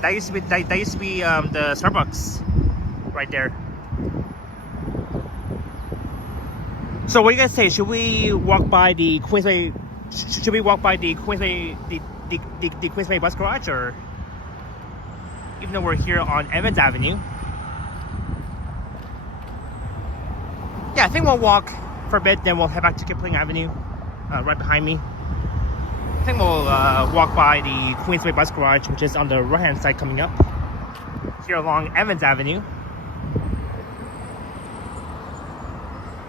That used to be the Starbucks right there. So what do you guys say? Should we walk by the Queensway? Should we walk by the Queensway, the Queensway bus garage, or even though we're here on Evans Avenue? Yeah, I think we'll walk for a bit, then we'll head back to Kipling Avenue, right behind me. I think we'll walk by the Queensway bus garage, which is on the right-hand side coming up, here along Evans Avenue.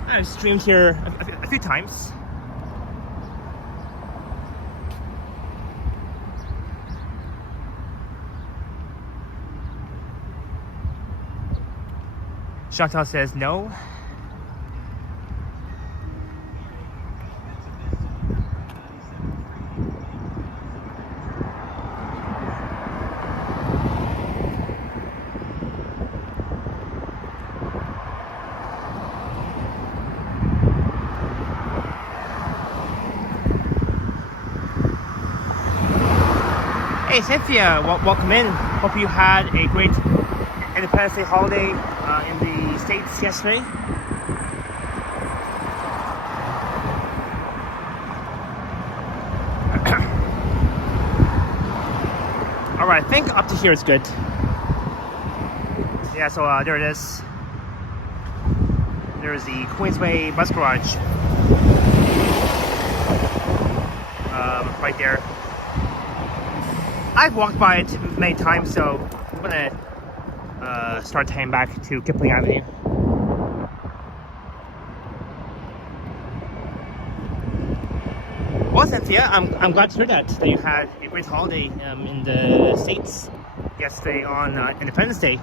I've streamed here a few times. Chantal says no. Hey Cynthia, welcome in. Hope you had a great Independence Day holiday in the States yesterday. Alright, I think up to here is good. Yeah, so there it is. There's the Queensway bus garage. Right there. I've walked by it many times, so I'm gonna start heading back to Kipling Avenue. Well, Cynthia, I'm glad to hear that you had a great holiday in the States yesterday on Independence Day.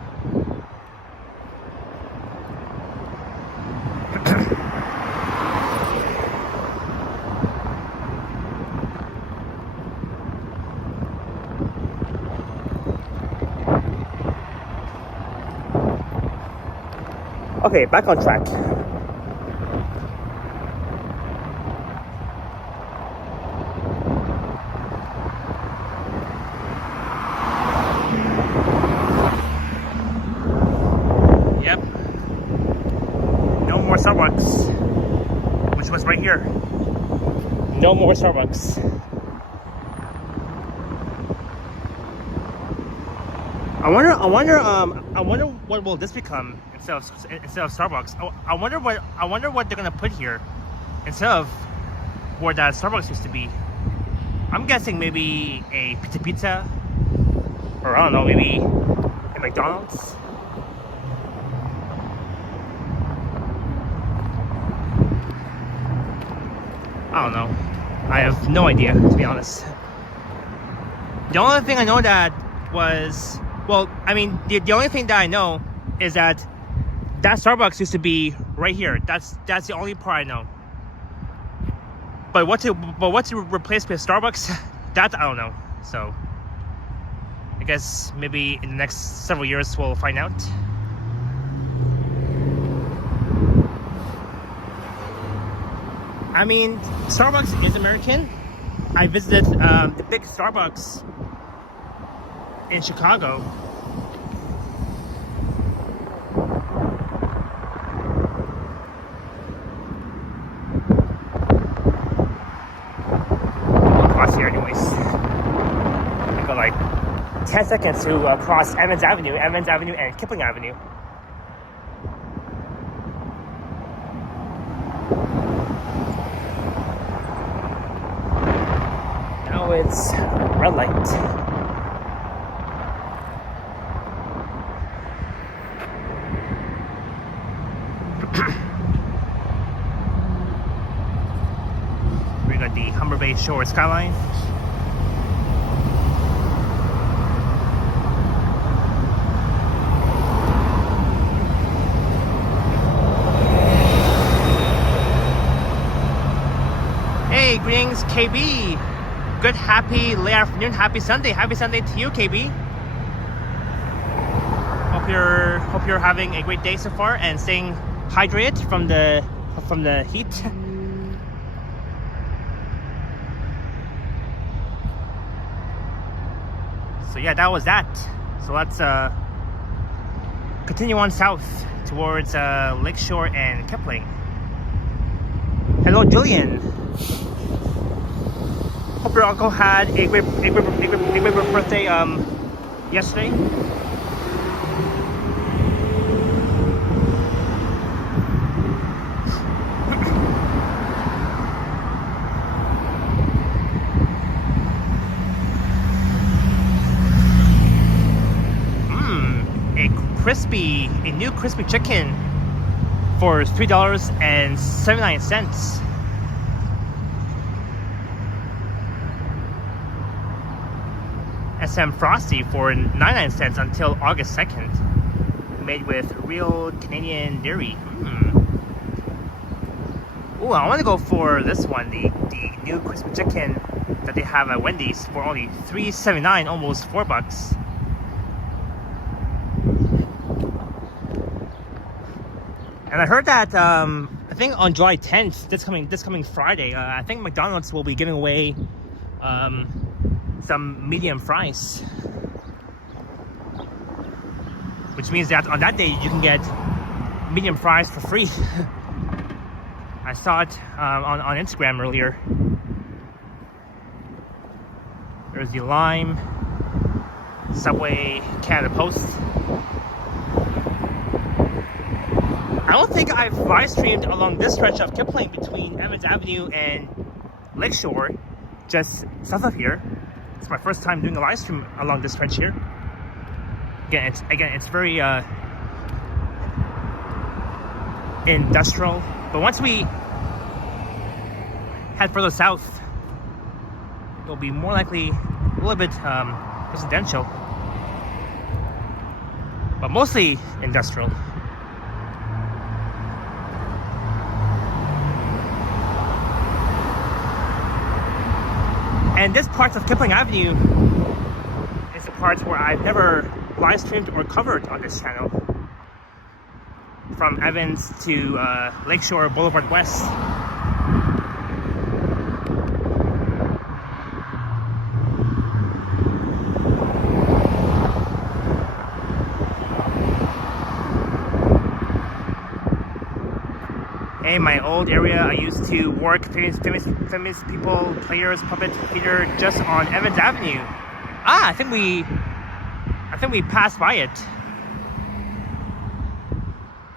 Okay, back on track. Yep. No more Starbucks, which was right here. No more Starbucks. I wonder what will this become instead of Starbucks. I wonder what they're gonna put here instead of where that Starbucks used to be. I'm guessing maybe a pizza, or I don't know, maybe a McDonald's. I don't know. I have no idea, to be honest. The only thing I know that was, well, I mean, the only thing that I know is that Starbucks used to be right here. That's the only part I know. But what to replace with Starbucks, that I don't know. So I guess maybe in the next several years we'll find out. I mean, Starbucks is American. I visited the big Starbucks in Chicago. Across here anyways. I got like 10 seconds to cross Evans Avenue and Kipling Avenue. Now it's red light. We got the Humber Bay Shore skyline. KB. Good, happy late afternoon, happy Sunday to you, KB. Hope you're having a great day so far and staying hydrated from the heat. So yeah, that was that. So let's continue on south towards Lakeshore and Kipling. Hello, Julian. Hope your uncle had a great birthday yesterday. A new crispy chicken for $3.79. SM Frosty for 99 cents until August 2nd. Made with real Canadian dairy. Ooh, I want to go for this one, the new crispy chicken that they have at Wendy's for only $3.79, almost $4. And I heard that I think on July 10th, this coming Friday, I think McDonald's will be giving away some medium fries, which means that on that day you can get medium fries for free. I saw it on Instagram earlier. There's the Lime, Subway, Canada Post. I don't think I've live streamed along this stretch of Kipling between Evans Avenue and Lakeshore, just south of here. It's my first time doing a live stream along this stretch here. Again, it's very industrial. But once we head further south, it'll be more likely a little bit residential, but mostly industrial. And this part of Kipling Avenue is the part where I've never live streamed or covered on this channel. From Evans to Lakeshore Boulevard West. Hey, my old area, I used to work famous people, players, puppet theater just on Evans Avenue. Ah, I think we passed by it.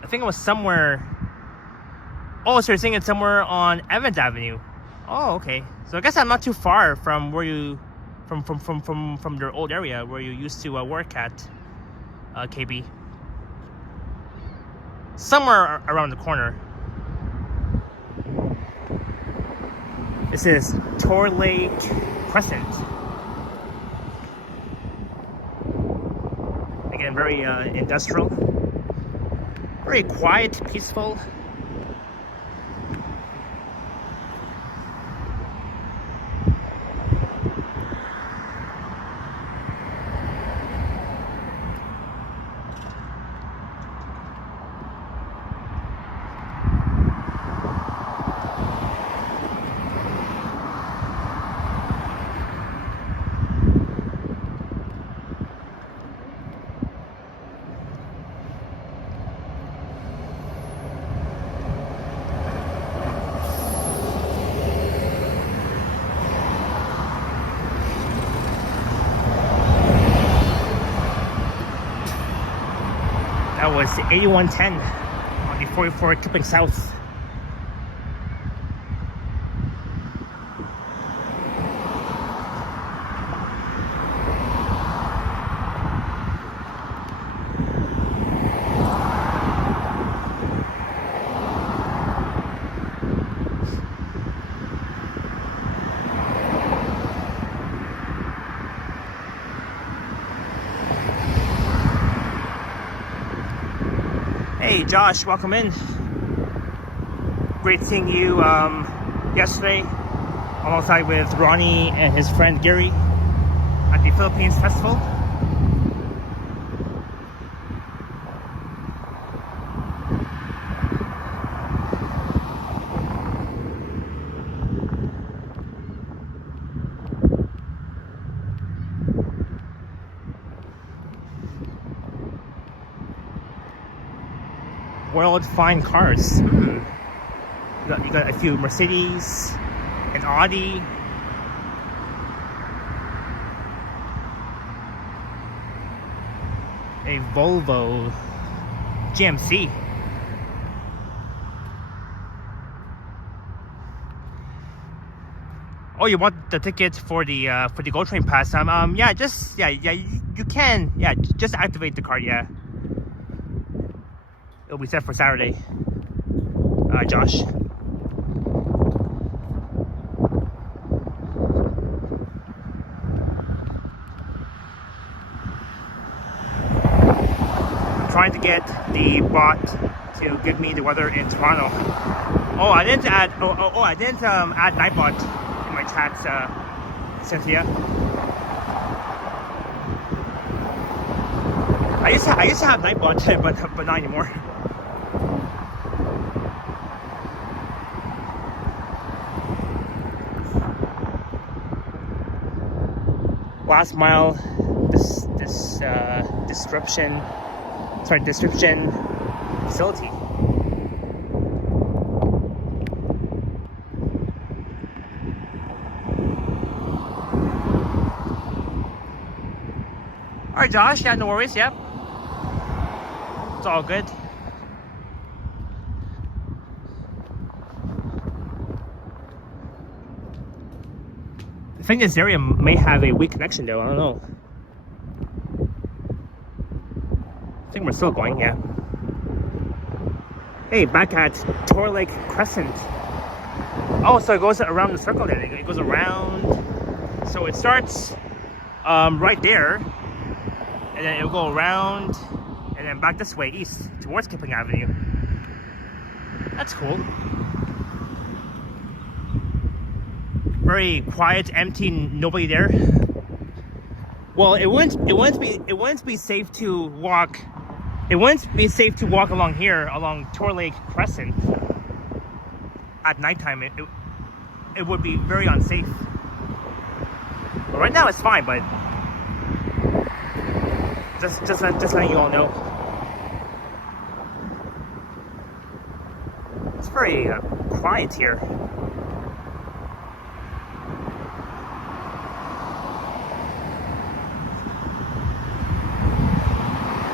I think it was somewhere. Oh, so you're saying it's somewhere on Evans Avenue. Oh, okay. So I guess I'm not too far from where you, from your old area where you used to work at, KB. Somewhere around the corner. This is Tor Lake Crescent. Again, very industrial, very quiet, peaceful. That was 8110 on the 44 Kipling South. Hey Josh, welcome in. Great seeing you yesterday alongside with Ronnie and his friend Gary at the Philippines Festival. World fine cars. You got a few Mercedes, an Audi, a Volvo GMC. Oh, you want the tickets for the GO Train pass? Yeah, you can. Yeah, just activate the card. Yeah. It'll be set for Saturday, Josh. I'm trying to get the bot to give me the weather in Toronto. Oh, I didn't add. I didn't add Nightbot in my chats, Cynthia. I used to have Nightbot, but not anymore. Last mile distribution facility. All right, Josh. Yeah, no worries. Yep, it's all good. I think this area may have a weak connection though, I don't know. I think we're still going, yeah. Hey, back at Tor Lake Crescent. Oh, so it goes around the circle there. It goes around. So it starts right there. And then it'll go around. And then back this way, east, towards Kipling Avenue. That's cool. Very quiet, empty, nobody there. Well, it wouldn't be safe to walk. It wouldn't be safe to walk along here, along Tor Lake Crescent, at nighttime. It would be very unsafe. But right now it's fine. But just letting you all know. It's very quiet here.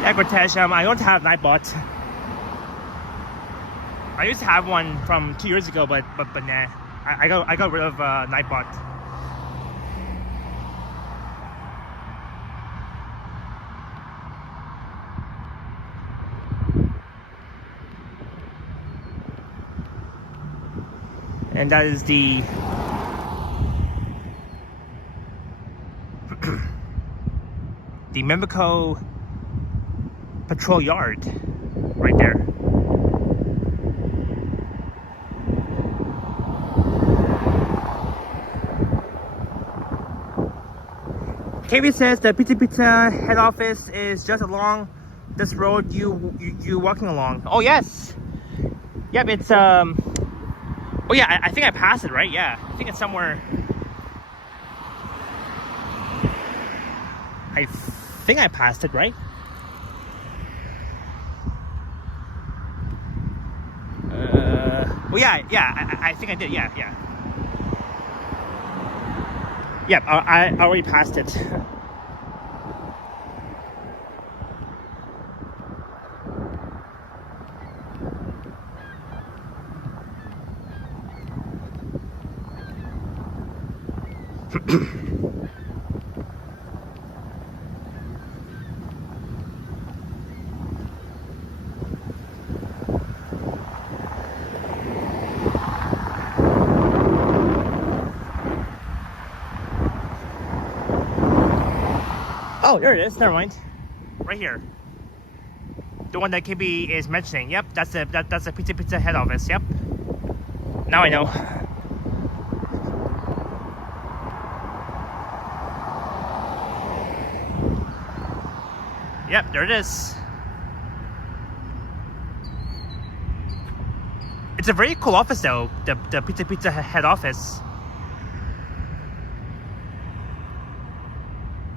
Yeah, Cortez, I don't have Nightbot. I used to have one from 2 years ago, but nah. I got rid of Nightbot. And that is the the Etobicoke patrol yard right there. KB says the Pizza head office is just along this road you walking along. Oh yes. Yep, it's oh yeah, I think I passed it, right? Yeah, I think it's somewhere. I think I passed it, right? Well, yeah, I think I did, yeah. Yep, I already passed it. Oh, there it is. Never mind. Right here. The one that KB is mentioning. Yep, that's the Pizza head office. Yep. Now I know. Yep, there it is. It's a very cool office though, the Pizza head office.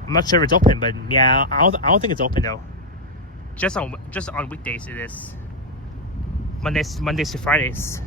I'm not sure if it's open, but yeah, I don't think it's open though. Just on weekdays it is. Mondays to Fridays.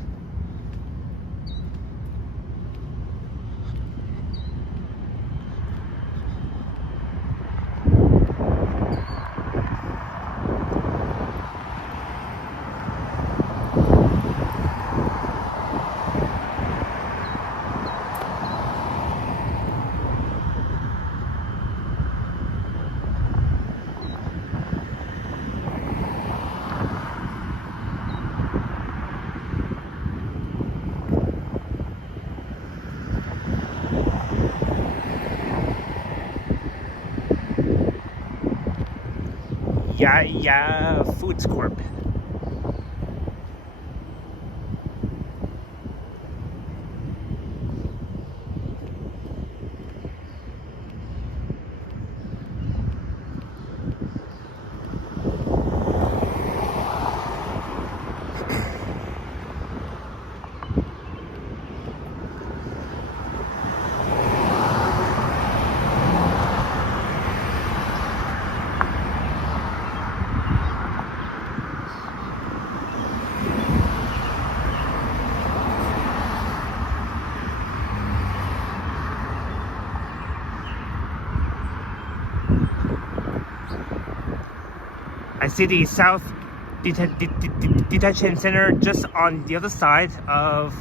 Yeah, Foods Corp. I see the South Detention Center just on the other side of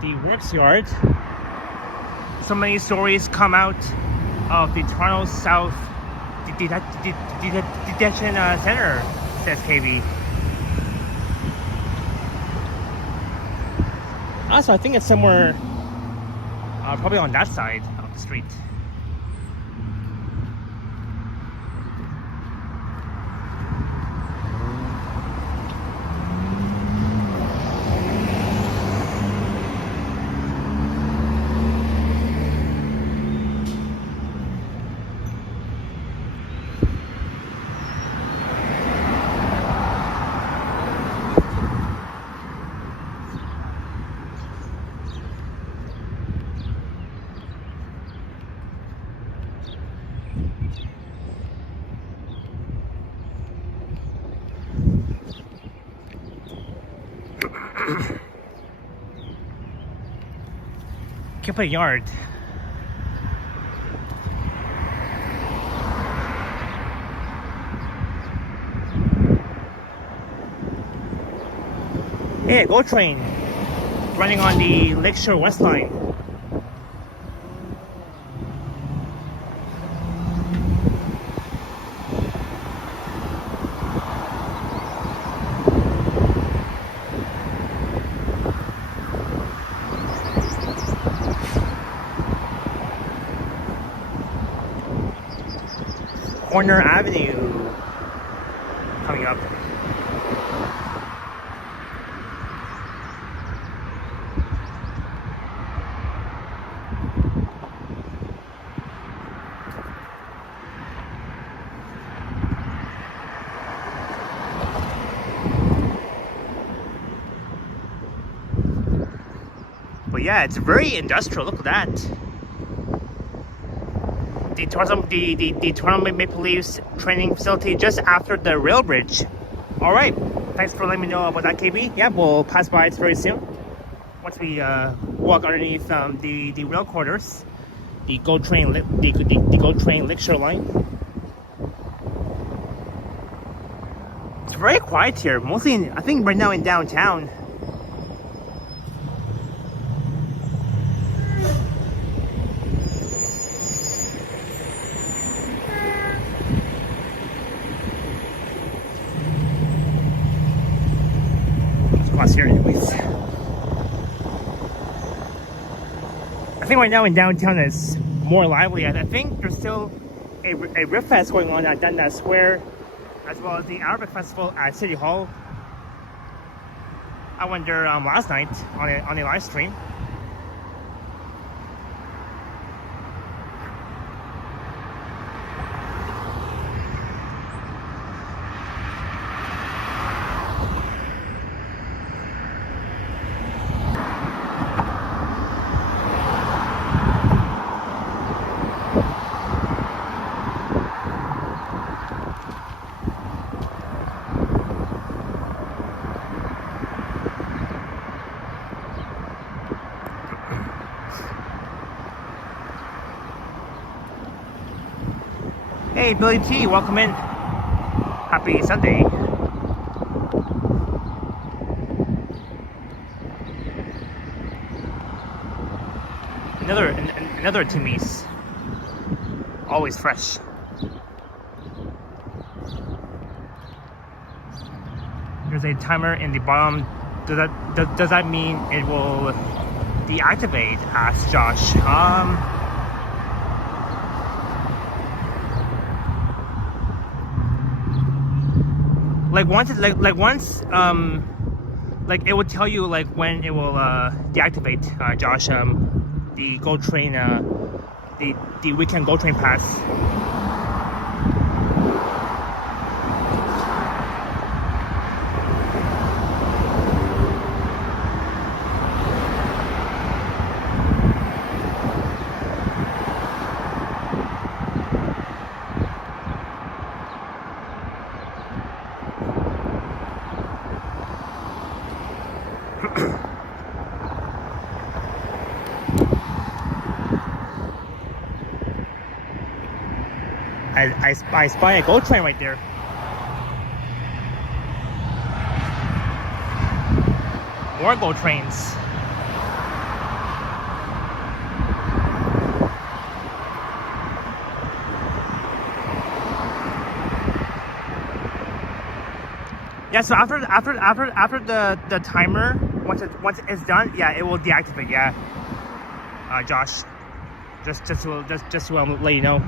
the works yard. So many stories come out of the Toronto South Detention Center, says KB. Also, I think it's somewhere probably on that side of the street. Kipling Yard. Hey, GO train running on the Lakeshore West Line. Corner Avenue coming up. But yeah, it's very industrial. Look at that. The Toronto Maple Leafs training facility just after the rail bridge. All right, thanks for letting me know about that, KB. Yeah, we'll pass by it very soon once we walk underneath the rail quarters, the GO train Lakeshore line. It's very quiet here, mostly I think right now in downtown. Here anyways. I think right now in downtown it's more lively. I think there's still a Riff Fest going on at Dundas Square, as well as the Arabic Festival at City Hall. I went there last night on a live stream. Hey, Billy T, welcome in. Happy Sunday. Another Timmy's. Always fresh. There's a timer in the bottom. Does that mean it will deactivate? Asked Josh. Like it will tell you like when it will deactivate. Josh. The Go Train. The weekend Go Train pass. I spy a Go Train right there. More Go Trains. Yeah, so after the timer, once it's done, yeah, it will deactivate. Yeah, Josh, just to let you know.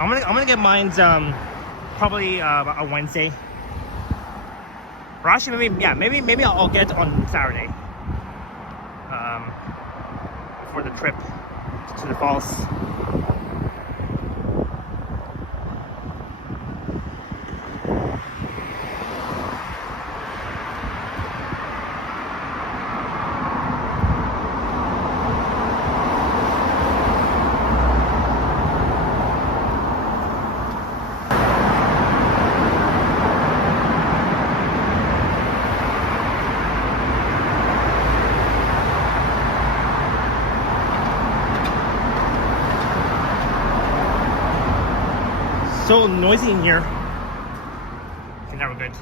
I'm gonna get mine's probably a Wednesday. Or actually, maybe I'll get it on Saturday. For the trip to the falls. So noisy in here. Okay, now we're good.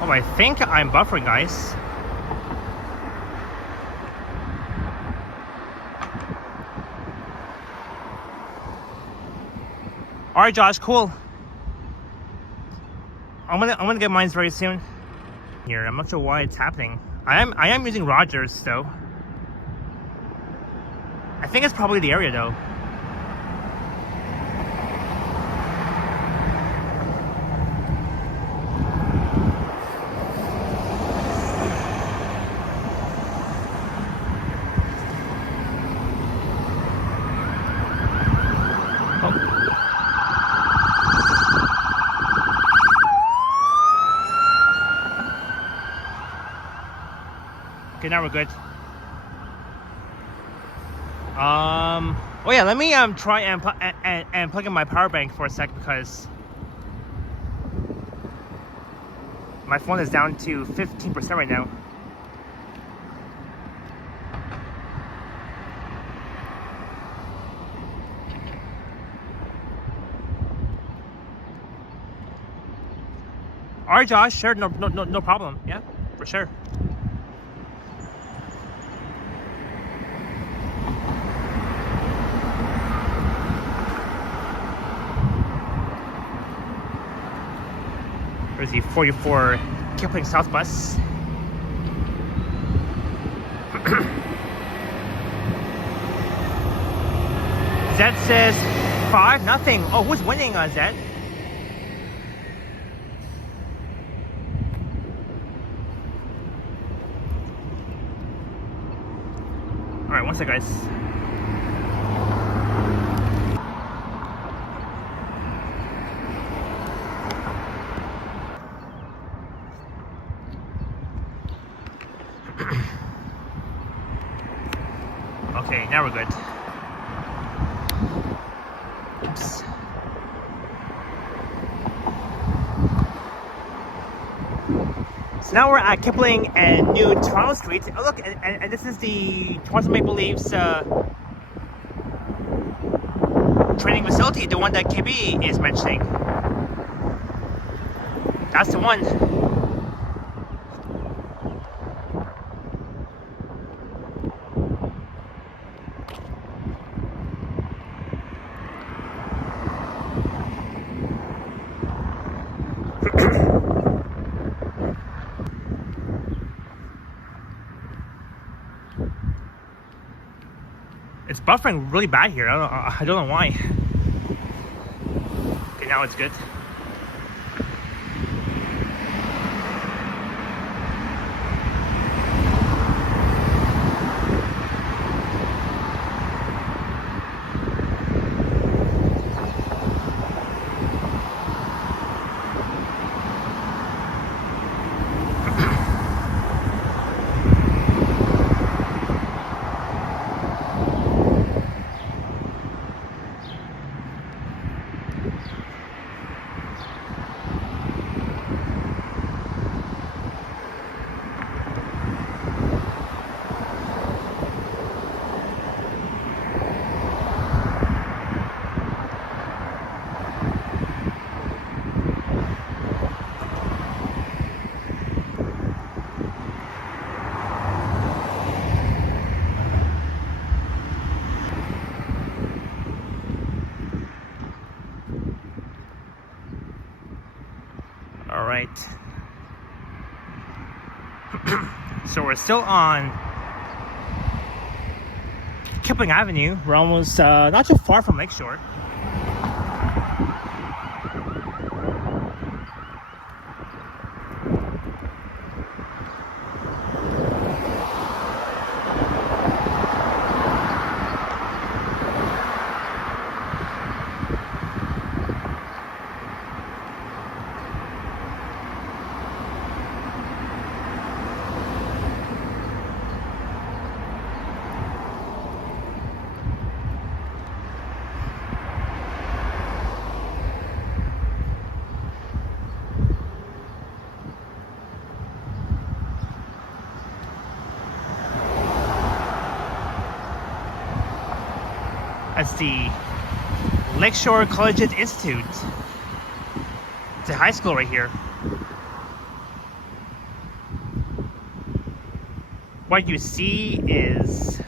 Oh, I think I'm buffering, guys. All right, Josh, cool. I'm gonna get mine very soon. Here, I'm not sure why it's happening. I am using Rogers though. I think it's probably the area though. Okay, now we're good. Oh yeah, let me try and plug in my power bank for a sec because my phone is down to 15% right now. All right, Josh. Sure, no problem. Yeah, for sure. There's the 44 Kipling South bus. Zed says 5-0. Oh, who's winning, Zed? Alright, one sec, guys. Okay, now we're good. Oops. So now we're at Kipling and New Toronto Street. Oh look, and this is the Toronto Maple Leafs training facility, the one that KB is mentioning. That's the one. It's buffering really bad here. I don't know why. Okay, now it's good. All right. So we're still on Kipling Avenue. We're almost not too far from Lakeshore. That's the Lakeshore Collegiate Institute. It's a high school right here. What you see is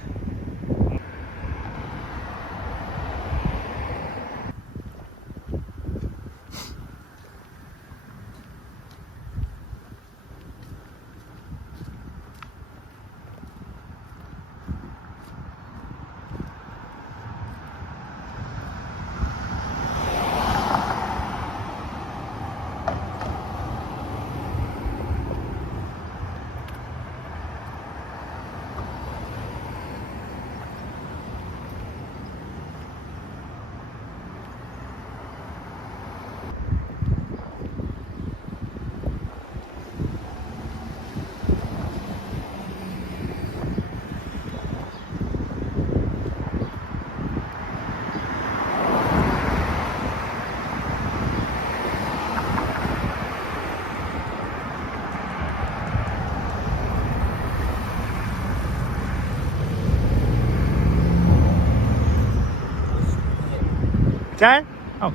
Dad? Oh.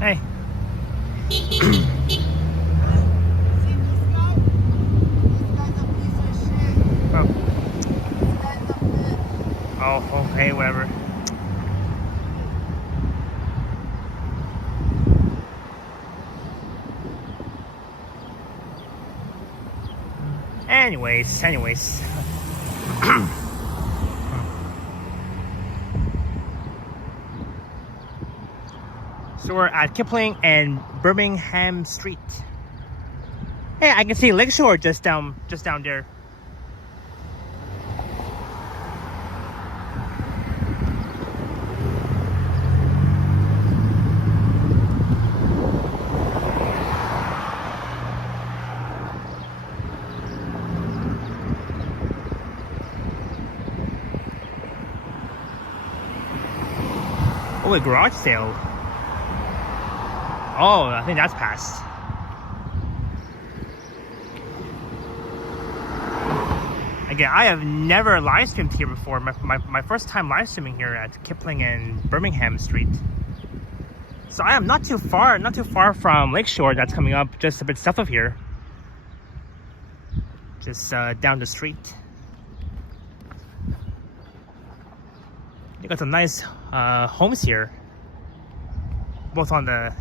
Hey. Oh, okay, whatever. Anyways. So we're at Kipling and Birmingham Street. Hey, I can see Lakeshore just down there. Oh, a garage sale. Oh, I think that's passed. Again, I have never live streamed here before. My first time live streaming here at Kipling and Birmingham Street. So I am not too far from Lakeshore that's coming up, just a bit south of here. Just down the street. You got some nice homes here, both on the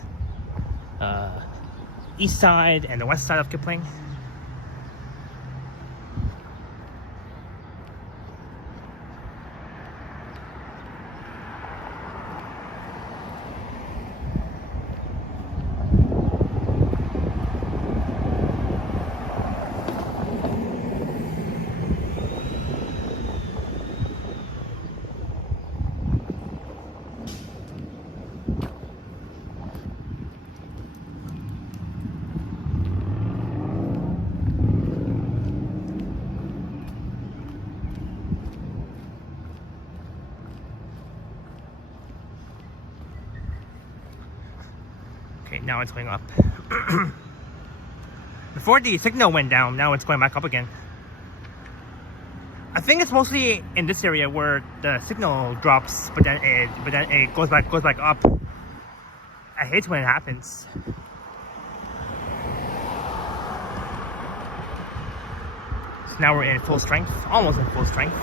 east side and the west side of Kipling. Okay, now it's going up. Before the signal went down, now it's going back up again. I think it's mostly in this area where the signal drops, but then it goes back up. I hate when it happens. So now we're in full strength, almost in full strength.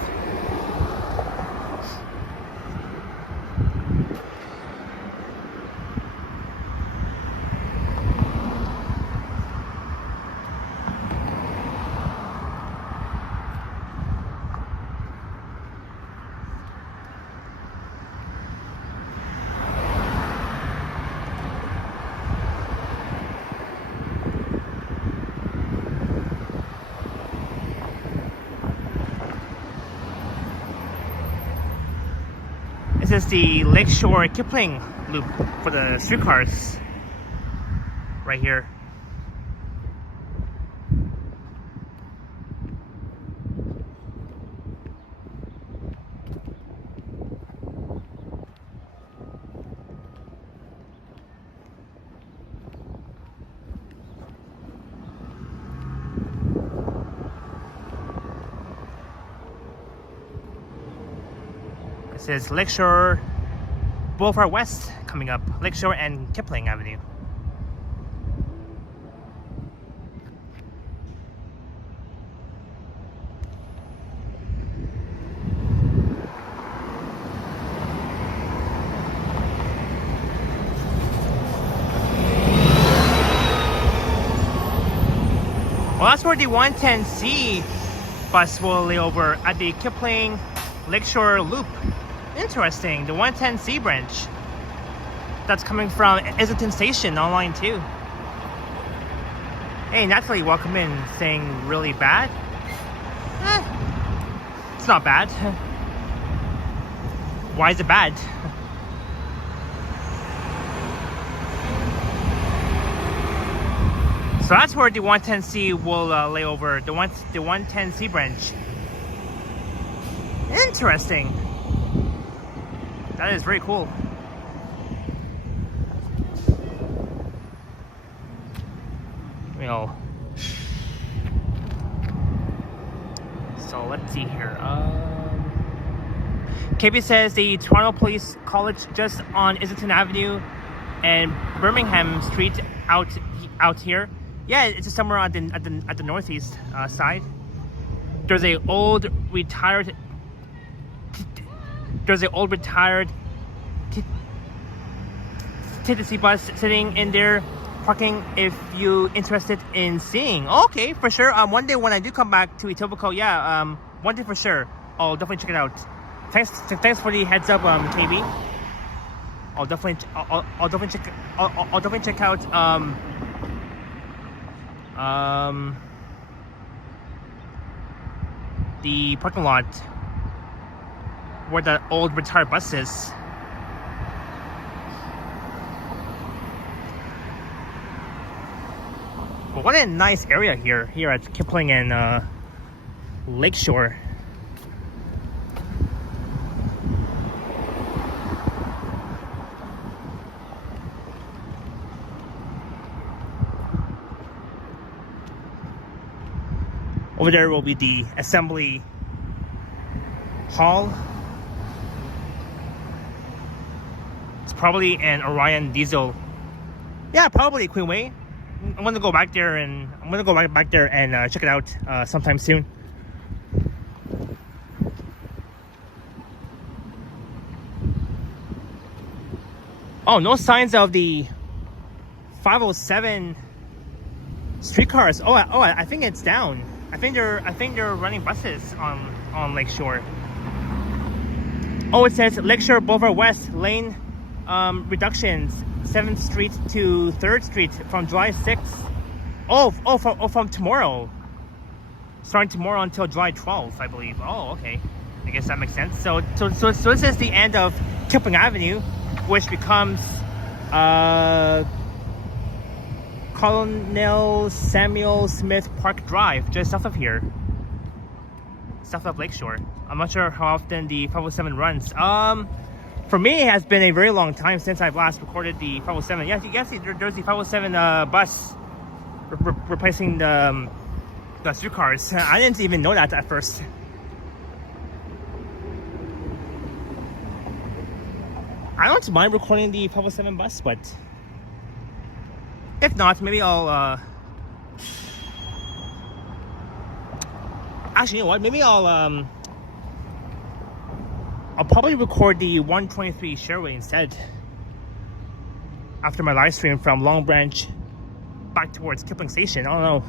This is the Lakeshore Kipling loop for the streetcars right here. This is Lakeshore Boulevard West coming up. Lakeshore and Kipling Avenue. Well, that's where the 110C bus will lay over, at the Kipling Lakeshore Loop. Interesting, the 110C branch. That's coming from Islington Station online too. Hey, Natalie, welcome in, saying really bad. It's not bad. Why is it bad? So that's where the 110C will lay over, the 110C branch. Interesting. That is very cool. So let's see here. KB says the Toronto Police College just on Islington Avenue and Birmingham Street out here. Yeah, it's just somewhere at the northeast side. There's an old retired TTC bus sitting in there parking if you interested in seeing. Okay, for sure. One day when I do come back to Etobicoke, yeah, one day for sure, I'll definitely check it out. Thanks for the heads up, KB. I'll definitely check out the parking lot where the old retired bus is. But what a nice area here at Kipling and Lakeshore. Over there will be the assembly hall. It's probably an Orion diesel. Yeah, probably Queenway. I'm gonna go back there and check it out sometime soon. Oh, no signs of the 507 streetcars. I think it's down. I think they're running buses on Lakeshore. Oh, it says Lakeshore Boulevard West lane reductions 7th Street to 3rd Street from July 6th. From tomorrow. Starting tomorrow until July 12th, I believe. Oh, okay. I guess that makes sense. So this is the end of Kipling Avenue, which becomes Colonel Samuel Smith Park Drive, just south of here. South of Lakeshore. I'm not sure how often the 507 runs. For me, it has been a very long time since I've last recorded the 507. Yes, you guys see there's the 507 bus replacing the streetcars. I didn't even know that at first. I don't mind recording the 507 bus, but if not, maybe I'll actually, you know what? Maybe I'll probably record the 123 Sherway instead after my live stream from Long Branch back towards Kipling Station. I don't know.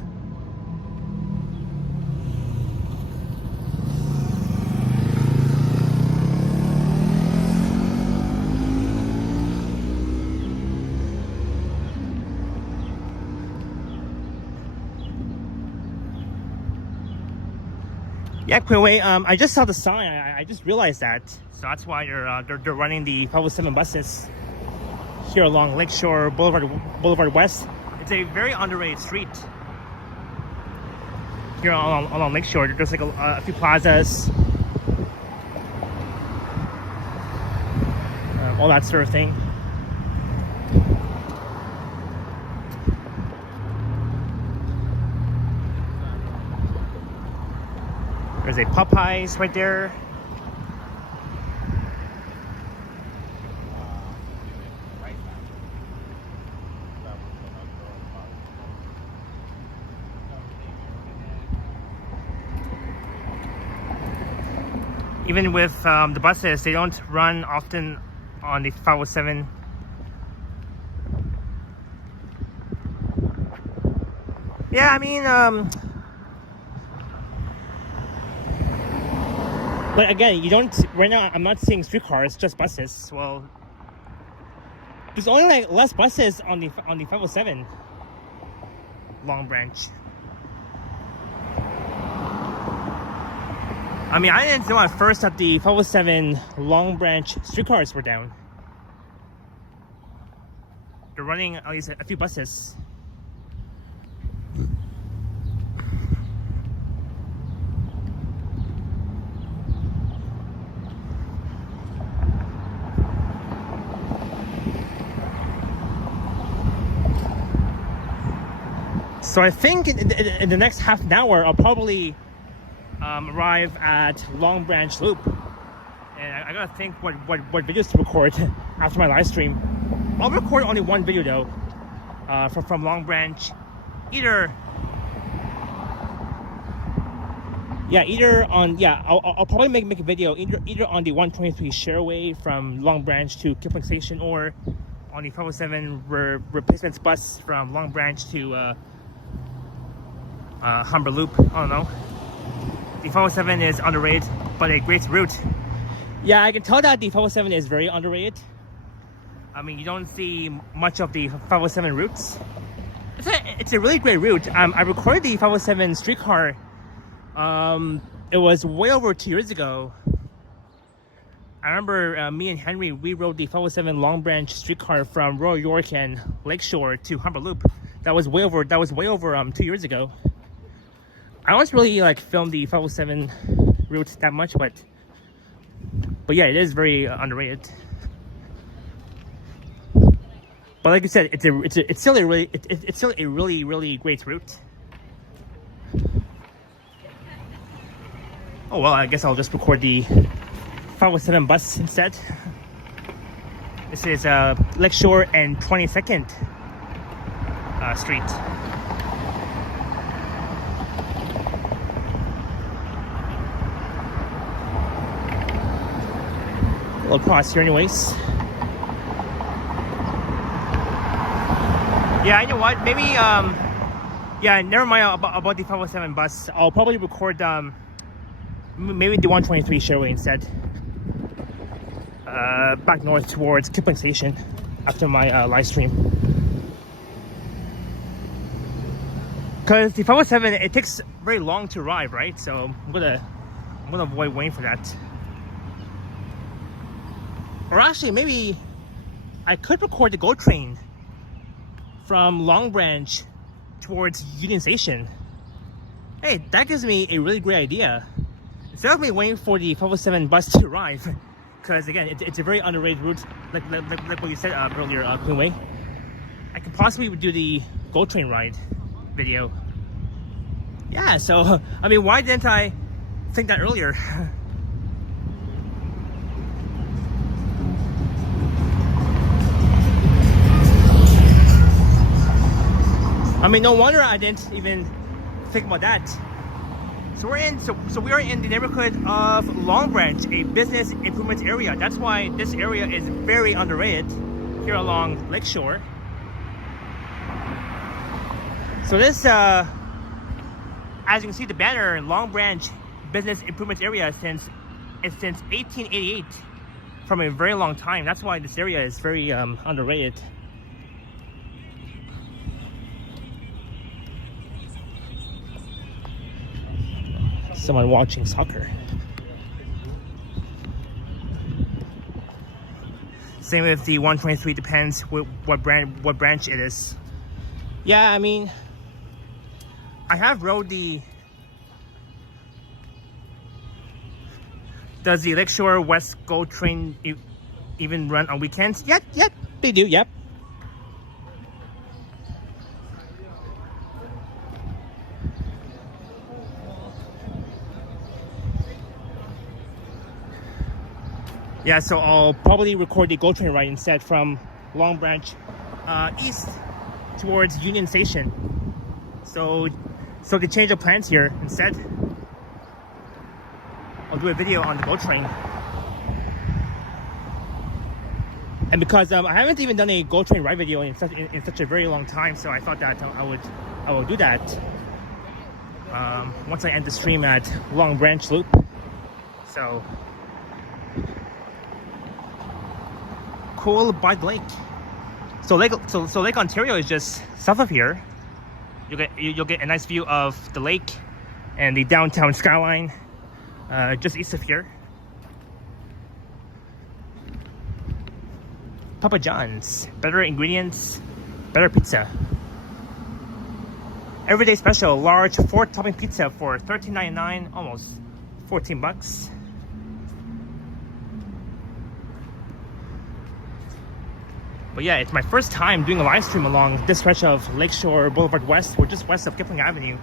Yeah, Queenway. I just saw the sign. I just realized that. So that's why they're running the 507 buses here along Lakeshore Boulevard West. It's a very underrated street here along Lakeshore. There's like a few plazas, all that sort of thing. There's a Popeyes right there. Even with the buses, they don't run often on the 507. Yeah, I mean, but again, you don't, right now I'm not seeing streetcars, just buses. Well, there's only like less buses on the 507 Long Branch. I mean, I didn't know at first that the 507 Long Branch streetcars were down. They're running at least a few buses. So I think in the next half an hour, I'll probably arrive at Long Branch Loop, and I gotta think what videos to record after my live stream. I'll record only one video though, from Long Branch, either I'll probably make a video either on the 123 Sherway from Long Branch to Kipling Station, or on the 507 replacements bus from Long Branch to Humber Loop. I don't know. The 507 is underrated, but a great route. Yeah, I can tell that the 507 is very underrated. I mean, you don't see much of the 507 routes. It's a really great route. I recorded the 507 streetcar. It was way over 2 years ago. I remember me and Henry, we rode the 507 Long Branch streetcar from Royal York and Lakeshore to Humber Loop. That was way over 2 years ago. I don't really like film the 507 route that much, but yeah, it is very underrated. But like you said, it's still a really really great route. Oh well, I guess I'll just record the 507 bus instead. This is Lakeshore and 22nd Street. We'll cross here anyways. Yeah, you know what? Maybe yeah, never mind about the 507 bus. I'll probably record maybe the 123 Sherway instead. Back north towards Kipling Station after my live stream. Because the 507, it takes very long to arrive, right? So I'm gonna avoid waiting for that. Or actually, maybe I could record the GO train from Long Branch towards Union Station. Hey, that gives me a really great idea. Instead of me waiting for the 507 bus to arrive, because again, it's a very underrated route, like what you said earlier, Queenway. I could possibly do the GO train ride video. Yeah, so I mean, why didn't I think that earlier? I mean, no wonder I didn't even think about that. So we are in the neighborhood of Long Branch, a business improvement area. That's why this area is very underrated here along Lakeshore. So this, as you can see, the banner, Long Branch Business Improvement Area, since 1888, from a very long time. That's why this area is very underrated. Someone watching soccer. Same with the 123, depends what branch it is. Yeah, I mean, I have rode the... Does the Lakeshore West GO train even run on weekends? Yep, they do, yep. Yeah, so I'll probably record the GO train ride instead from Long Branch east towards Union Station. So to change the plans here instead, I'll do a video on the GO train. And because I haven't even done a GO train ride video in such a very long time, so I thought that I will do that once I end the stream at Long Branch Loop. So. Cool by the lake. So Lake Ontario is just south of here. You'll get a nice view of the lake and the downtown skyline just east of here. Papa John's, better ingredients, better pizza. Everyday special, large 4-topping pizza for $13.99, almost 14 bucks. But yeah, it's my first time doing a live stream along this stretch of Lakeshore Boulevard West. We're just west of Kipling Avenue.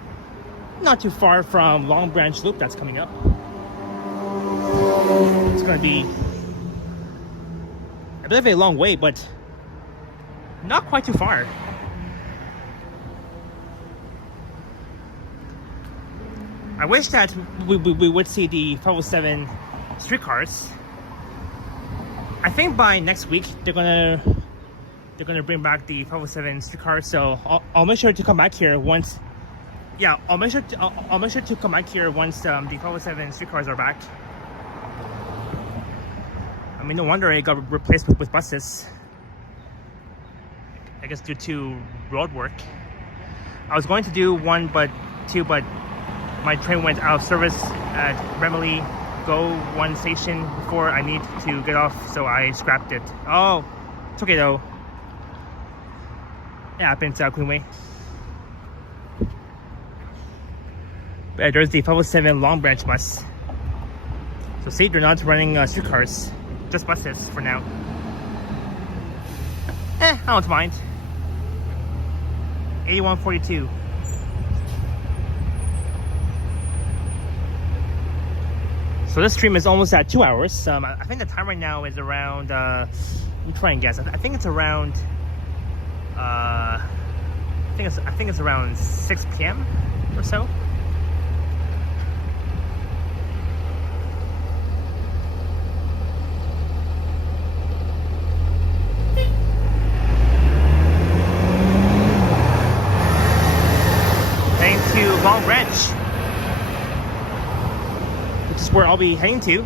Not too far from Long Branch Loop that's coming up. It's going to be a bit of a long way, but not quite too far. I wish that we would see the 507 streetcars. I think by next week they're gonna bring back the 507 streetcar, so I'll make sure to come back here once. Yeah, I'll make sure to come back here once the 507 streetcars are back. I mean, no wonder it got replaced with buses. I guess due to road work. I was going to do 1 but 2, but my train went out of service at Remily GO 1 station before I need to get off, so I scrapped it. Oh, it's okay though. It happens, Queenway. But there's the 507 Long Branch bus. So see, they're not running streetcars, just buses for now. I don't mind. 8142. So this stream is almost at 2 hours. I think the time right now is around, let me try and guess. I think it's around, I think it's around 6 p.m. or so. Heading to Long Branch, which is where I'll be heading to.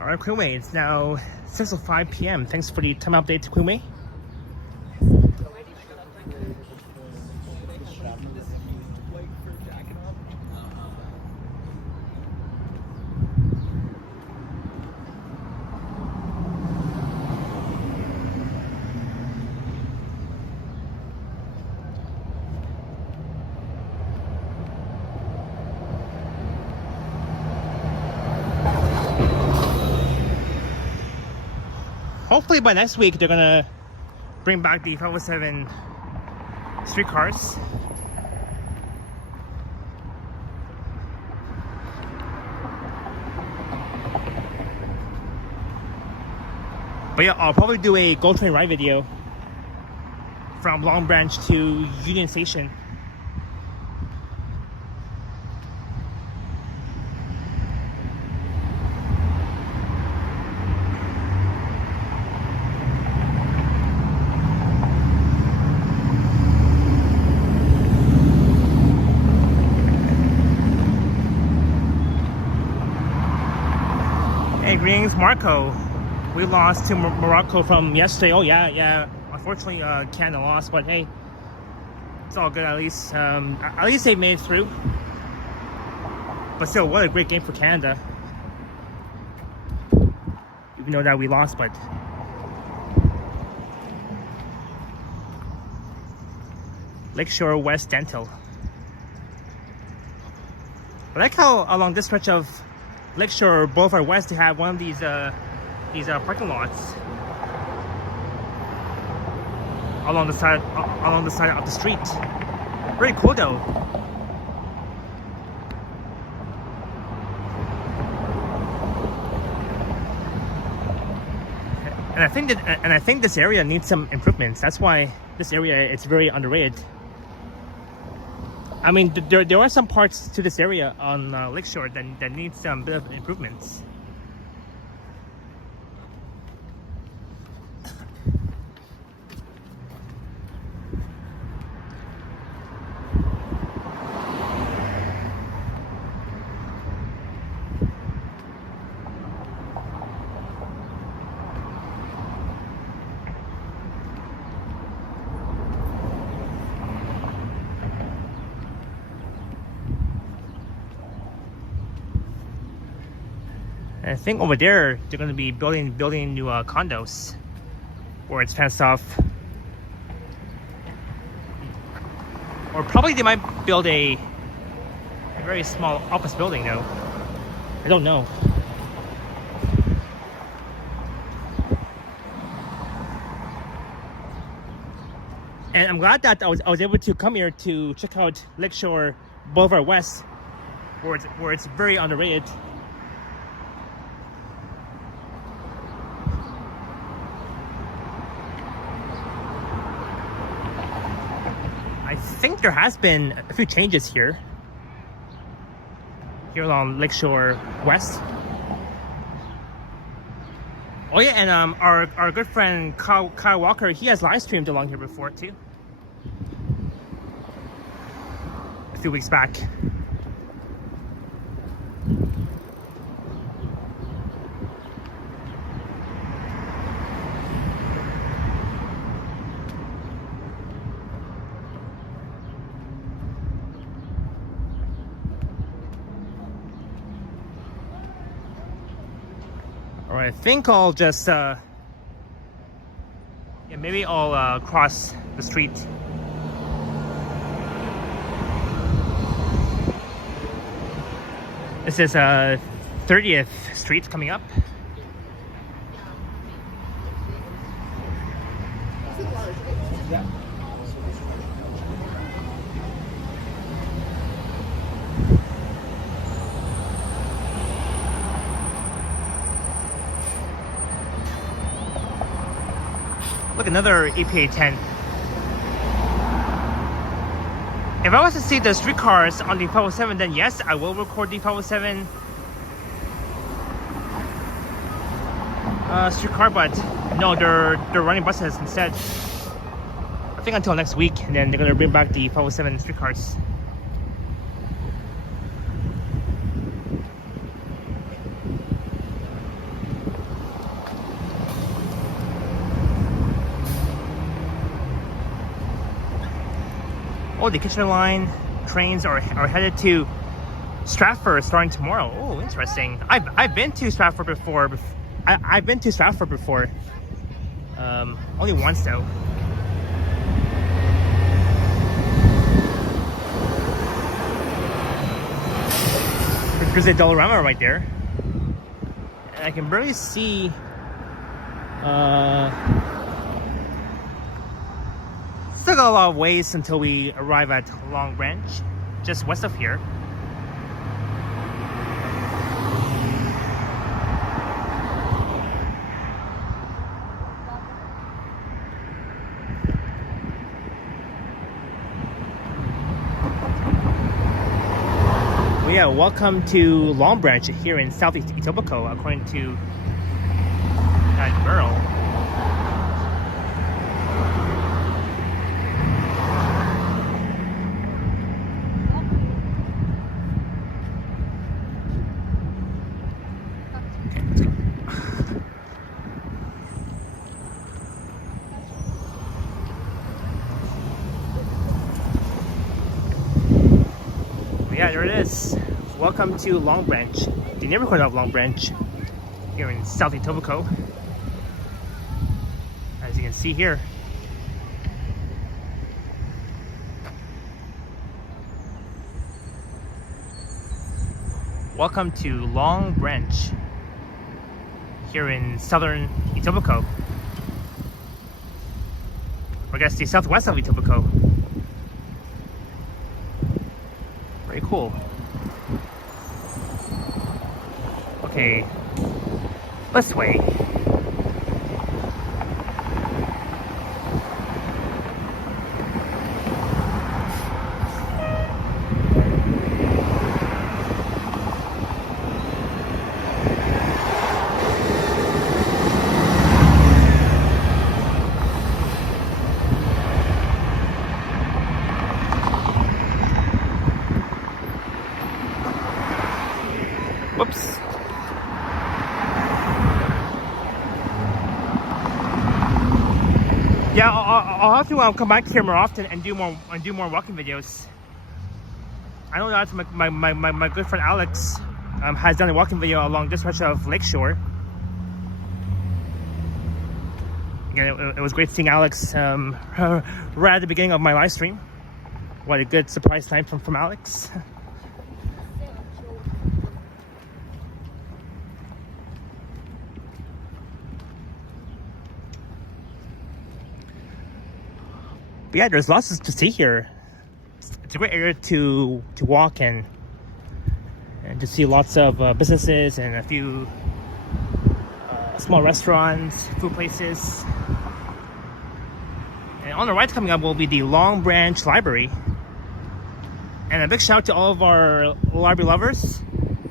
Alright, Queenway, it's now 6:05 p.m. Thanks for the time update, Queenway. Hopefully by next week they're gonna bring back the 507 streetcars. But yeah, I'll probably do a GO train ride video from Long Branch to Union Station. Hey, greetings, Marco. We lost to Morocco from yesterday. Oh yeah. Unfortunately, Canada lost, but hey, it's all good. At least they made it through. But still, what a great game for Canada. Even though that we lost, but Lakeshore West Dental. I like how along this stretch of Lakeshore Boulevard West they have one of these parking lots along the side of the street. Very cool though. And I think this area needs some improvements. That's why this area it's very underrated. I mean, there are some parts to this area on Lakeshore that needs some bit of improvements. I think over there they're going to be building new condos where it's fenced off, or probably they might build a very small office building though. I don't know. And I'm glad that I was able to come here to check out Lakeshore Boulevard West, where it's very underrated. I think there has been a few changes here along Lakeshore West. Oh yeah, and our good friend Kyle Walker, he has live streamed along here before too, a few weeks back. Or I think I'll just yeah, maybe I'll cross the street. This is 30th Street coming up. Look, another EPA 10. If I was to see the streetcars on the 507, then yes, I will record the 507 streetcar, but no, they're running buses instead. I think until next week, and then they're gonna bring back the 507 streetcars. Oh, the Kitchener Line trains are headed to Stratford starting tomorrow. Oh, interesting. I've been to Stratford before. I've been to Stratford before. Only once though. There's a Dollarama right there, and I can barely see. Still got a lot of ways until we arrive at Long Branch, just west of here. Well, yeah, welcome to Long Branch here in southeast Etobicoke, according to Merle. Yeah, there it is. Welcome to Long Branch, the neighborhood of Long Branch, here in South Etobicoke. As you can see here. Welcome to Long Branch, here in southern Etobicoke. Or I guess the southwest of Etobicoke. Very cool. Okay, this way. Whoops. Yeah, I'll have to come back here more often and do more walking videos. I know that my good friend Alex has done a walking video along this stretch of Lakeshore. Again, it was great seeing Alex right at the beginning of my live stream. What a good surprise time from Alex. But yeah, there's lots to see here. It's a great area to walk and to see lots of businesses and a few small restaurants, food places. And on the right coming up will be the Long Branch Library. And a big shout out to all of our library lovers.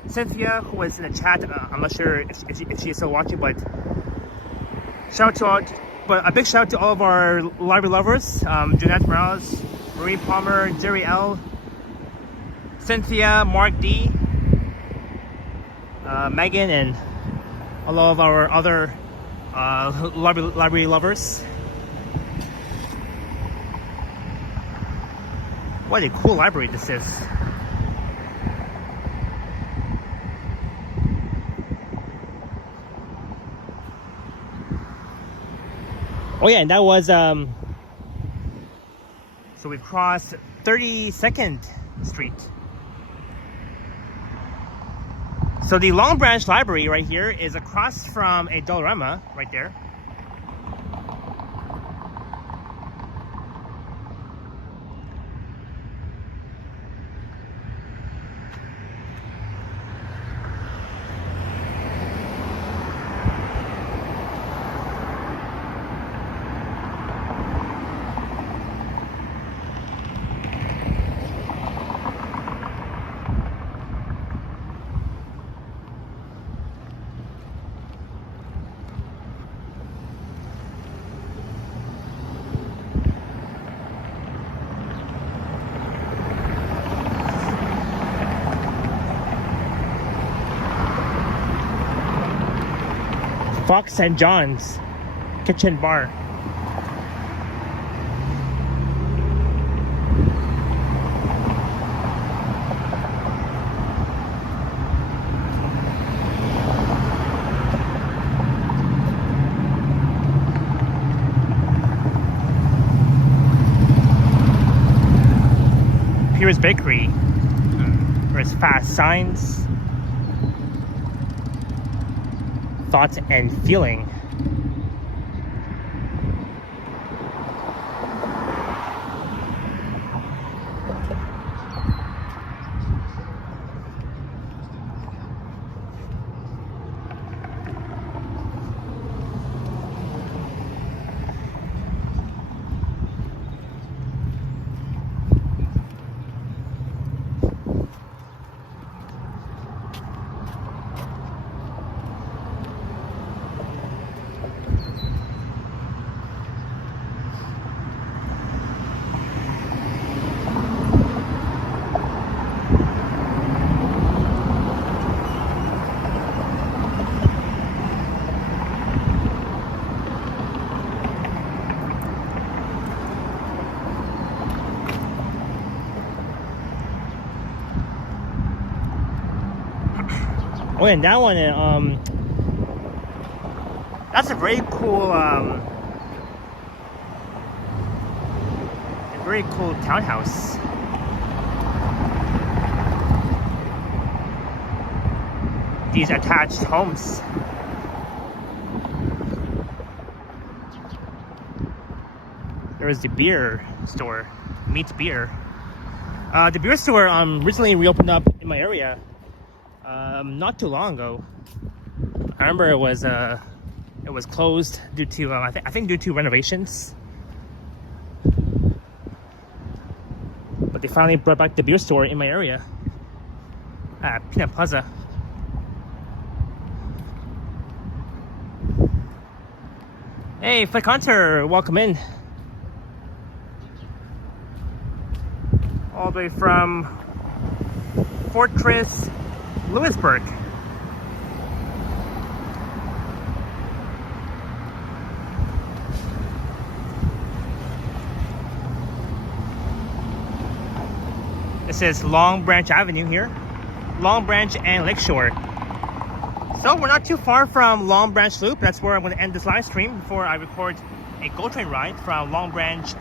Cynthia, who was in the chat, I'm not sure if she is still watching, but a big shout out to all of our library lovers. Jeanette Morales, Marie Palmer, Jerry L, Cynthia, Mark D, Megan, and all of our other library lovers. What a cool library this is. Oh yeah, and that was so we crossed 32nd Street. So the Long Branch Library right here is across from a Dollarama right there. Fox and John's Kitchen Bar. Here's Bakery. There's fast signs. Thoughts and feeling. Oh, and that one, that's a very cool, townhouse. These attached homes. There is the beer store, Meets Beer. The beer store recently reopened up in my area. Not too long ago. I remember it was closed due to I think due to renovations. But they finally brought back the beer store in my area at Peanut Plaza. Hey, Flick Hunter, welcome in. All the way from Fortress Lewisburg. This is Long Branch Avenue here. Long Branch and Lakeshore. So we're not too far from Long Branch Loop. That's where I'm going to end this live stream before I record a GO train ride from Long Branch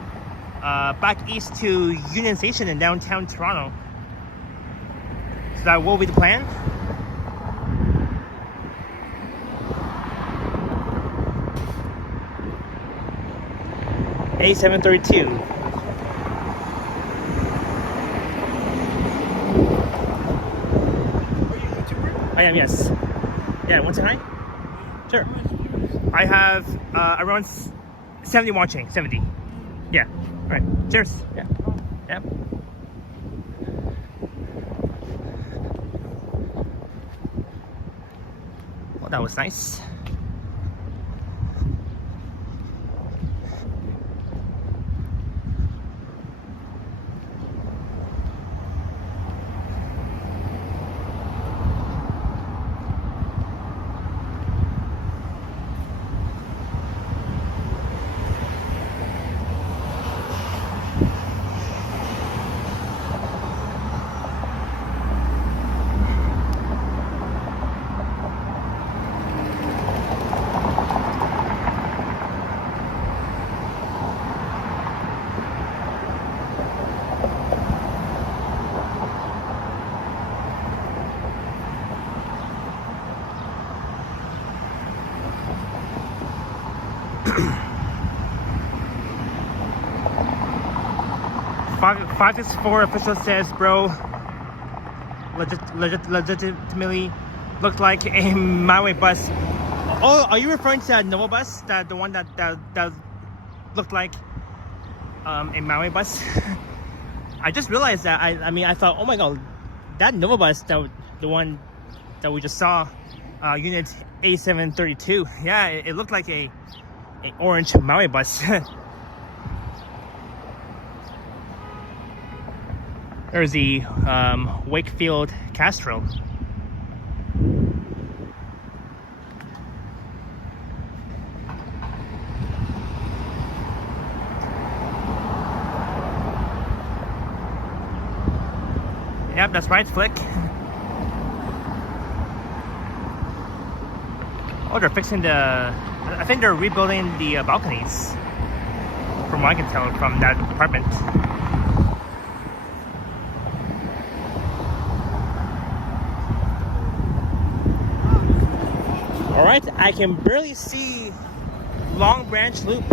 back east to Union Station in downtown Toronto. So that will be the plan. A732. I am, yes. Yeah, want to say hi? Sure. I have around 70 watching. 70. Yeah. All right. Cheers. Yeah. Yeah. Well, that was nice. .564 official says, bro, legitimately looked like a Maui bus. Oh, are you referring to that Nova bus? The one that looked like a Maui bus? I just realized that. I mean, I thought, oh my god, that Nova bus, the one that we just saw, unit A732. Yeah, it looked like a orange Maui bus. There's the Wakefield Castrol. Yep, that's right, Flick. Oh, they're fixing the... I think they're rebuilding the balconies, from what I can tell from that apartment. Alright, I can barely see Long Branch Loop.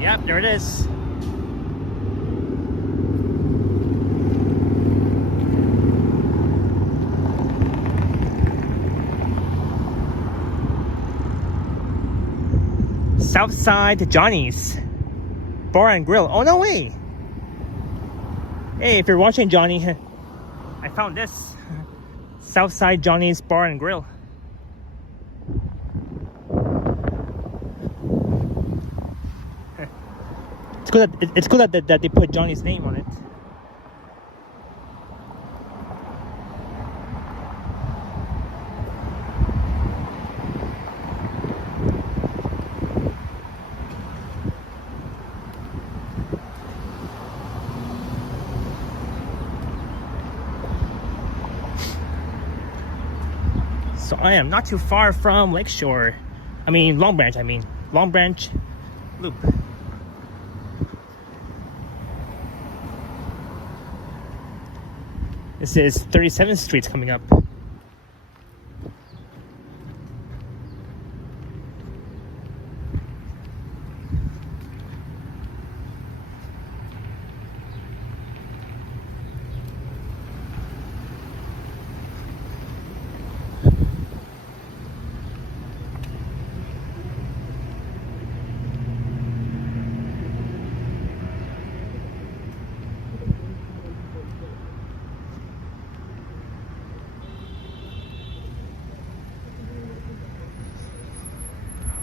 Yep, there it is. Southside Johnny's Bar and Grill. Oh, no way. Hey, if you're watching, Johnny, I found this. Southside Johnny's Bar and Grill. It's good that they put Johnny's name on it. So I am not too far from Lakeshore. Long Branch, Long Branch Loop. This is 37th Street coming up.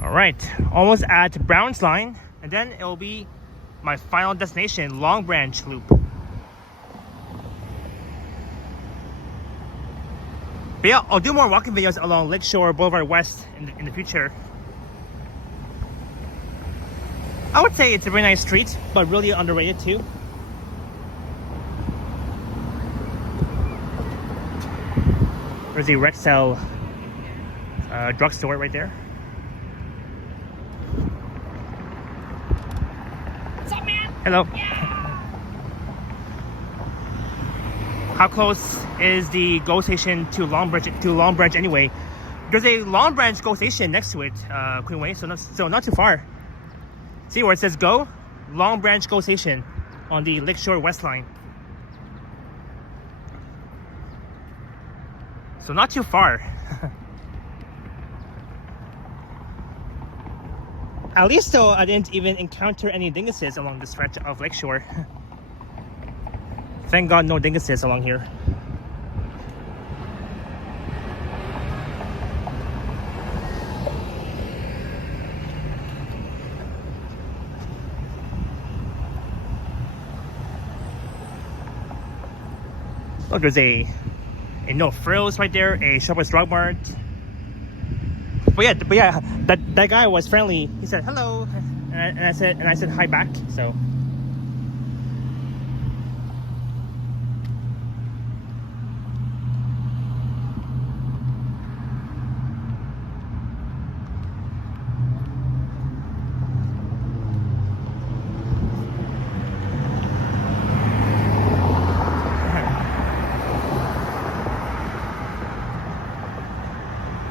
Alright, almost at Brown's Line, and then it will be my final destination, Long Branch Loop. But yeah, I'll do more walking videos along Lakeshore Boulevard West in the future. I would say it's a very nice street, but really underrated too. There's the Rexel drugstore right there. Hello. Yeah. How close is the GO station to Long Branch anyway? There's a Long Branch GO station next to it, Queenway, so not too far. See where it says GO? Long Branch GO station on the Lakeshore West Line. So not too far. At least though, I didn't even encounter any dinguses along the stretch of Lakeshore. Thank God no dinguses along here. Look, there's a No Frills right there, a Shoppers Drug Mart. But yeah, that guy was friendly. He said hello, and I said hi back. So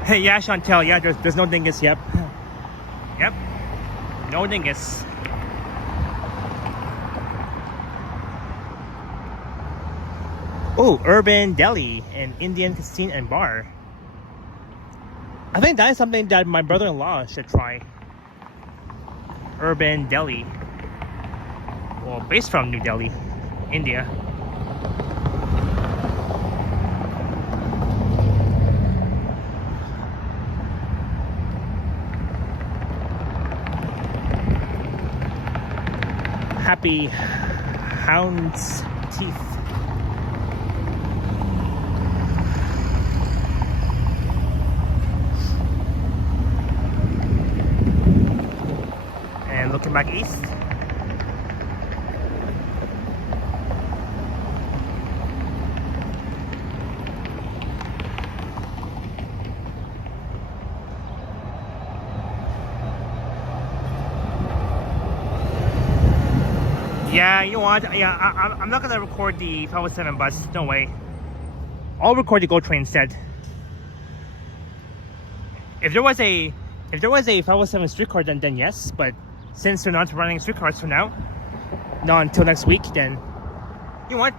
Yeah, Chantel. Yeah, there's no dingus. Yep. Yep. No dingus. Oh, Urban Deli, an Indian cuisine and bar. I think that is something that my brother-in-law should try. Urban Deli. Well, based from New Delhi, India. Happy Hound's Teeth. And looking back east. Yeah, you know what? Yeah, I'm not gonna record the 507 bus. No way. I'll record the GO train instead. If there was a 507 streetcar, then yes. But since they're not running streetcars for now, not until next week, then you know what?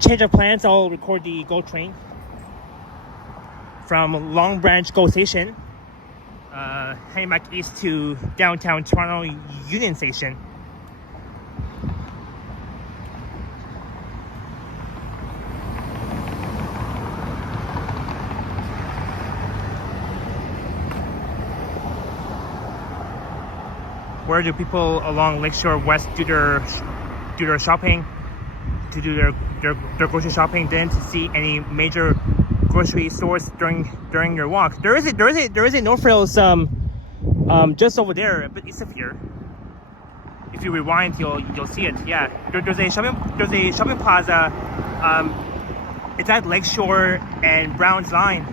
Change of plans. I'll record the GO train from Long Branch GO Station, heading back east to downtown Toronto Union Station. Where do people along Lakeshore West do their shopping, to do their grocery shopping? Didn't see any major grocery stores during your walk. There is a No Frills just over there, a bit east of here. If you rewind, you'll see it. Yeah, there's a shopping plaza. It's at Lakeshore and Brown's line.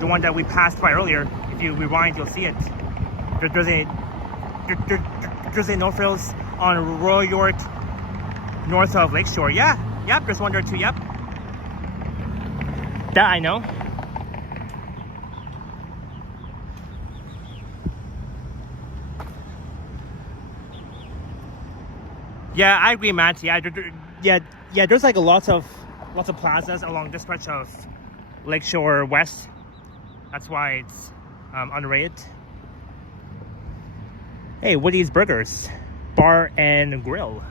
The one that we passed by earlier. If you rewind, you'll see it. There's a No Frills on Royal York, north of Lakeshore. Yeah, yep. There's one there too. Yep. That I know. Yeah, I agree, Matt. Yeah, there's like lots of plazas along this stretch of Lakeshore West. That's why it's underrated. Hey, Woody's Burgers, Bar and Grill.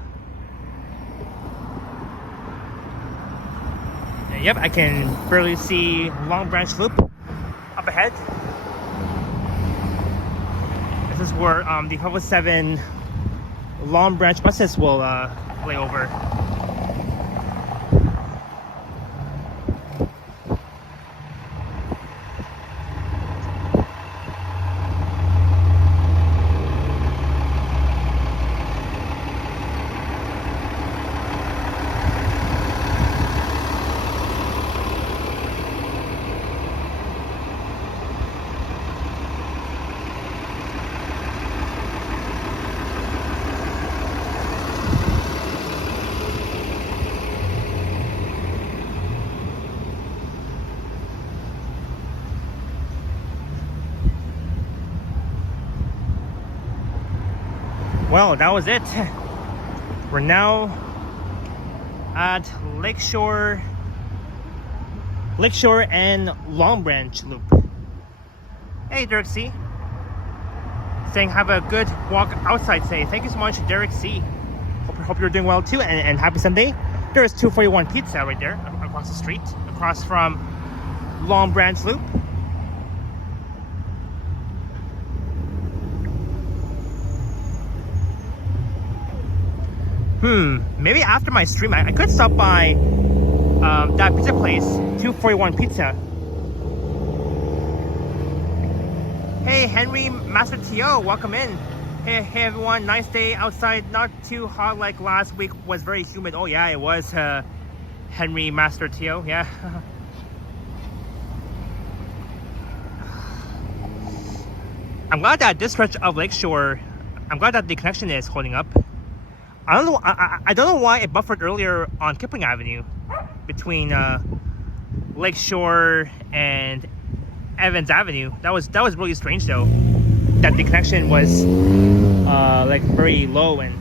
And yep, I can barely see Long Branch Loop up ahead. This is where the 507 Long Branch buses will lay over. Well, that was it. We're now at Lakeshore and Long Branch Loop. Hey, Derek C. Saying have a good walk outside today. Thank you so much, Derek C. Hope you're doing well too, and happy Sunday. There's 241 Pizza right there across the street, across from Long Branch Loop. Maybe after my stream, I could stop by that pizza place, 241 Pizza. Hey, Henry Master T.O., welcome in. Hey everyone, nice day outside, not too hot like last week, was very humid. Oh yeah, it was, Henry Master T.O., yeah. I'm glad that this stretch of Lakeshore, I'm glad that the connection is holding up. I don't know why it buffered earlier on Kipling Avenue, between Lakeshore and Evans Avenue. That was really strange though, that the connection was like very low. And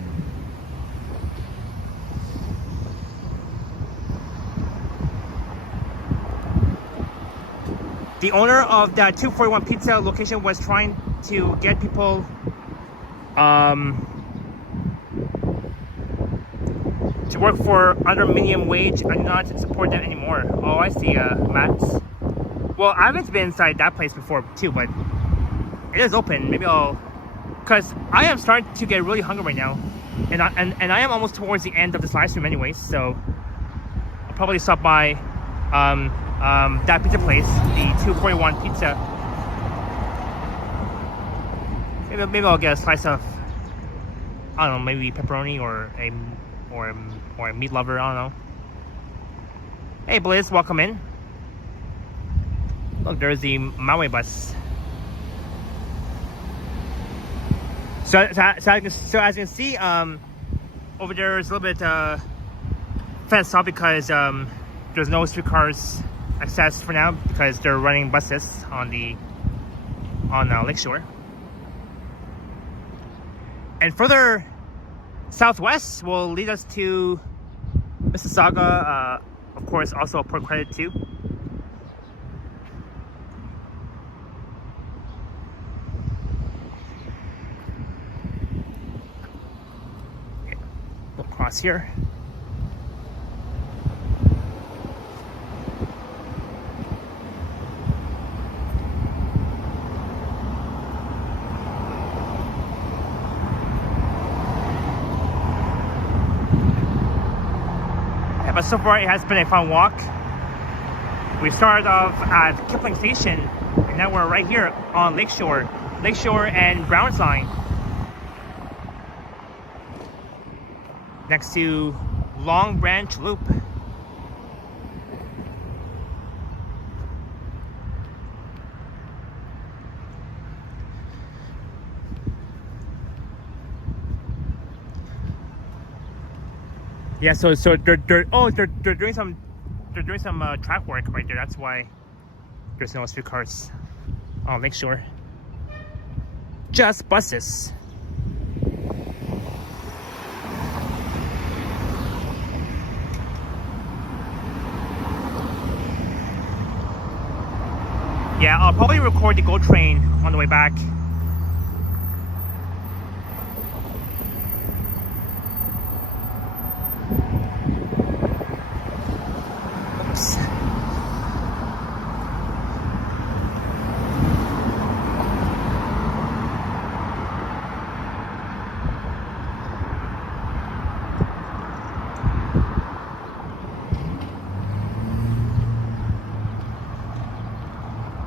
the owner of that 241 Pizza location was trying to get people to work for under minimum wage and not support them anymore. Oh, I see, Matt. Well, I haven't been inside that place before too, but it is open. Maybe because I am starting to get really hungry right now, and I am almost towards the end of this live stream anyways, so I'll probably stop by that pizza place, the 241 Pizza. Maybe I'll get a slice of, I don't know, maybe pepperoni or a meat lover. I don't know. Hey, Blizz, welcome in. Look, there's the Maui bus. So as you can see, over there is a little bit fenced off because there's no streetcars access for now because they're running buses on Lakeshore. And further southwest will lead us to Mississauga, of course, also Port Credit too. Okay, we'll cross here. But so far it has been a fun walk. We started off at Kipling Station and now we're right here on Lakeshore and Browns Line, next to Long Branch Loop. Yeah, so they're doing some track work right there. That's why there's no streetcars on Lakeshore. Just buses. Yeah, I'll probably record the GO train on the way back.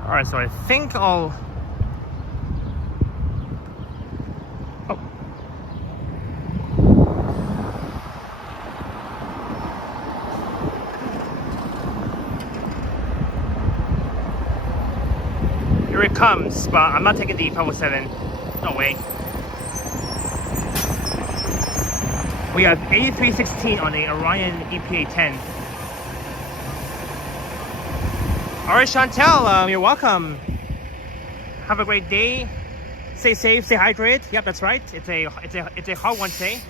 Alright, so I think I'll... Oh. Here it comes, but I'm not taking the 507. No way. We have 8316 on the Orion EPA 10. All right, Chantel, you're welcome. Have a great day. Stay safe, stay hydrated. Yep, that's right. It's a hot one today.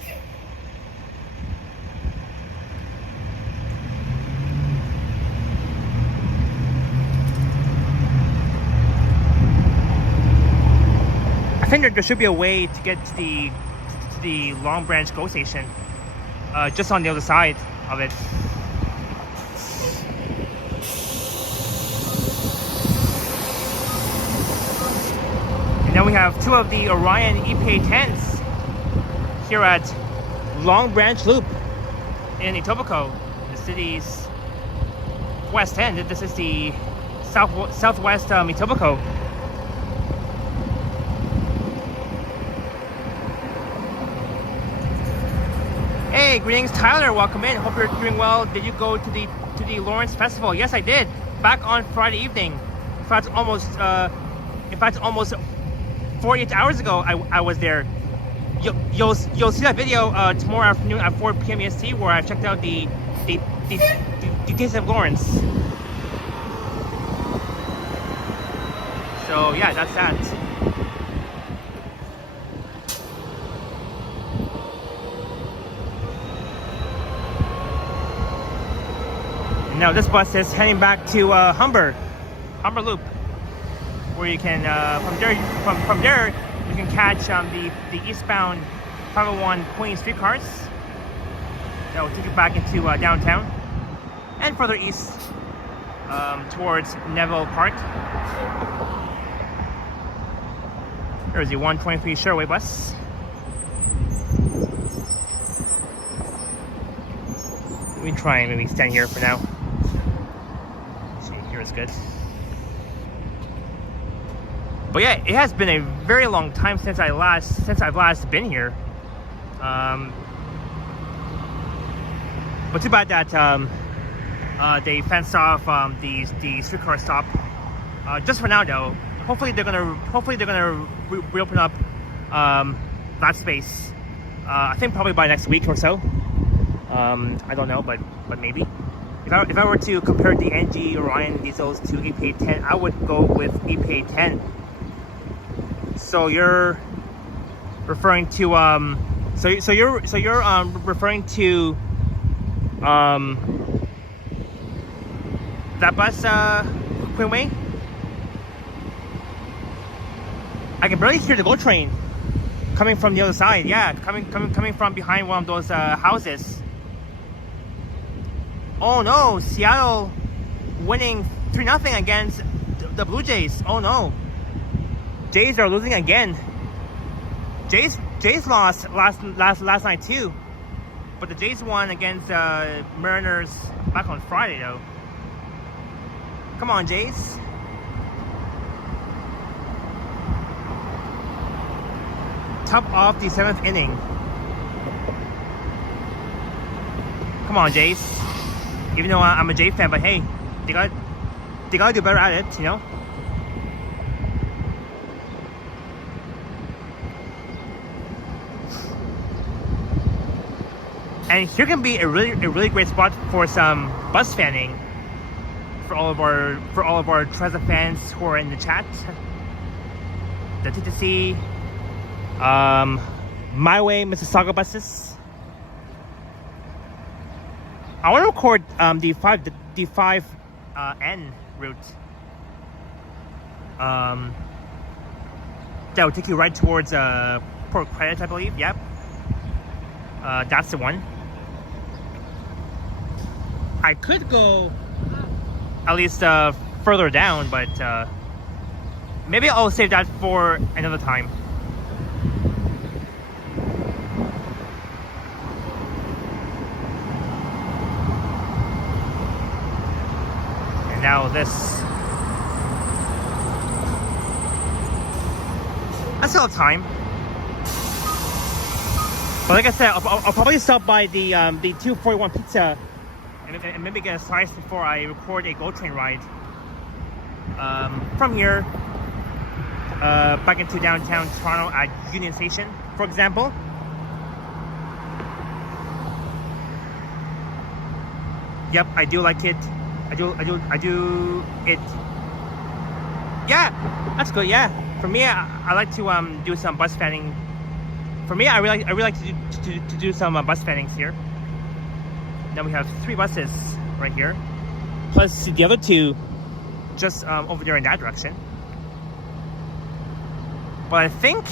I think there should be a way to get to the Long Branch GO station, just on the other side of it. Now we have two of the Orion EPA 10s here at Long Branch Loop in Etobicoke, the city's west end. This is the southwest Etobicoke. Hey, greetings, Tyler. Welcome in. Hope you're doing well. Did you go to the Lawrence Festival? Yes, I did. Back on Friday evening. In fact, almost 48 hours ago, I was there. You'll see that video tomorrow afternoon at 4 p.m. EST, where I checked out the Details of Lawrence. So yeah, that's that. Now this bus is heading back to Humber Loop, where you can from there you can catch the eastbound 501 Queen streetcars that will take you back into downtown and further east towards Neville Park. There's the 123 Sherway bus. Let me try and maybe stand here for now. See, here is good. But yeah, it has been a very long time since I've last been here. But too bad that they fenced off the streetcar stop. Just for now, though. Hopefully they're gonna reopen up that space. I think probably by next week or so. I don't know, but maybe. If I were to compare the NG Orion diesels to EPA 10, I would go with EPA 10. So you're referring to so you're referring to that bus, Queenway? I can barely hear the GO train coming from the other side. Yeah, coming from behind one of those houses. Oh no, Seattle winning 3-0 against the Blue Jays. Oh no, Jays are losing again. Jays lost last night too, but the Jays won against Mariners back on Friday though. Come on, Jays. Top of the 7th inning. Come on, Jays. Even though I'm a Jay fan, but hey, they gotta do better at it, you know. And here can be a really great spot for some bus fanning for all of our Trezza fans who are in the chat. The TTC, My Way, Mississauga buses. I want to record the 5N route. That will take you right towards Port Credit, I believe. Yep, that's the one. I could go at least further down, but maybe I'll save that for another time. Now this, that's still time. But like I said, I'll probably stop by the 241 Pizza and maybe get a slice before I record a GO train ride from here back into downtown Toronto at Union Station, for example. Yep, I do like it. I do it. Yeah, that's good. Yeah, for me, I like to do some bus fanning. For me, I really like to do some bus fannings here. Now we have 3 buses right here, plus the other 2 just over there in that direction. But I think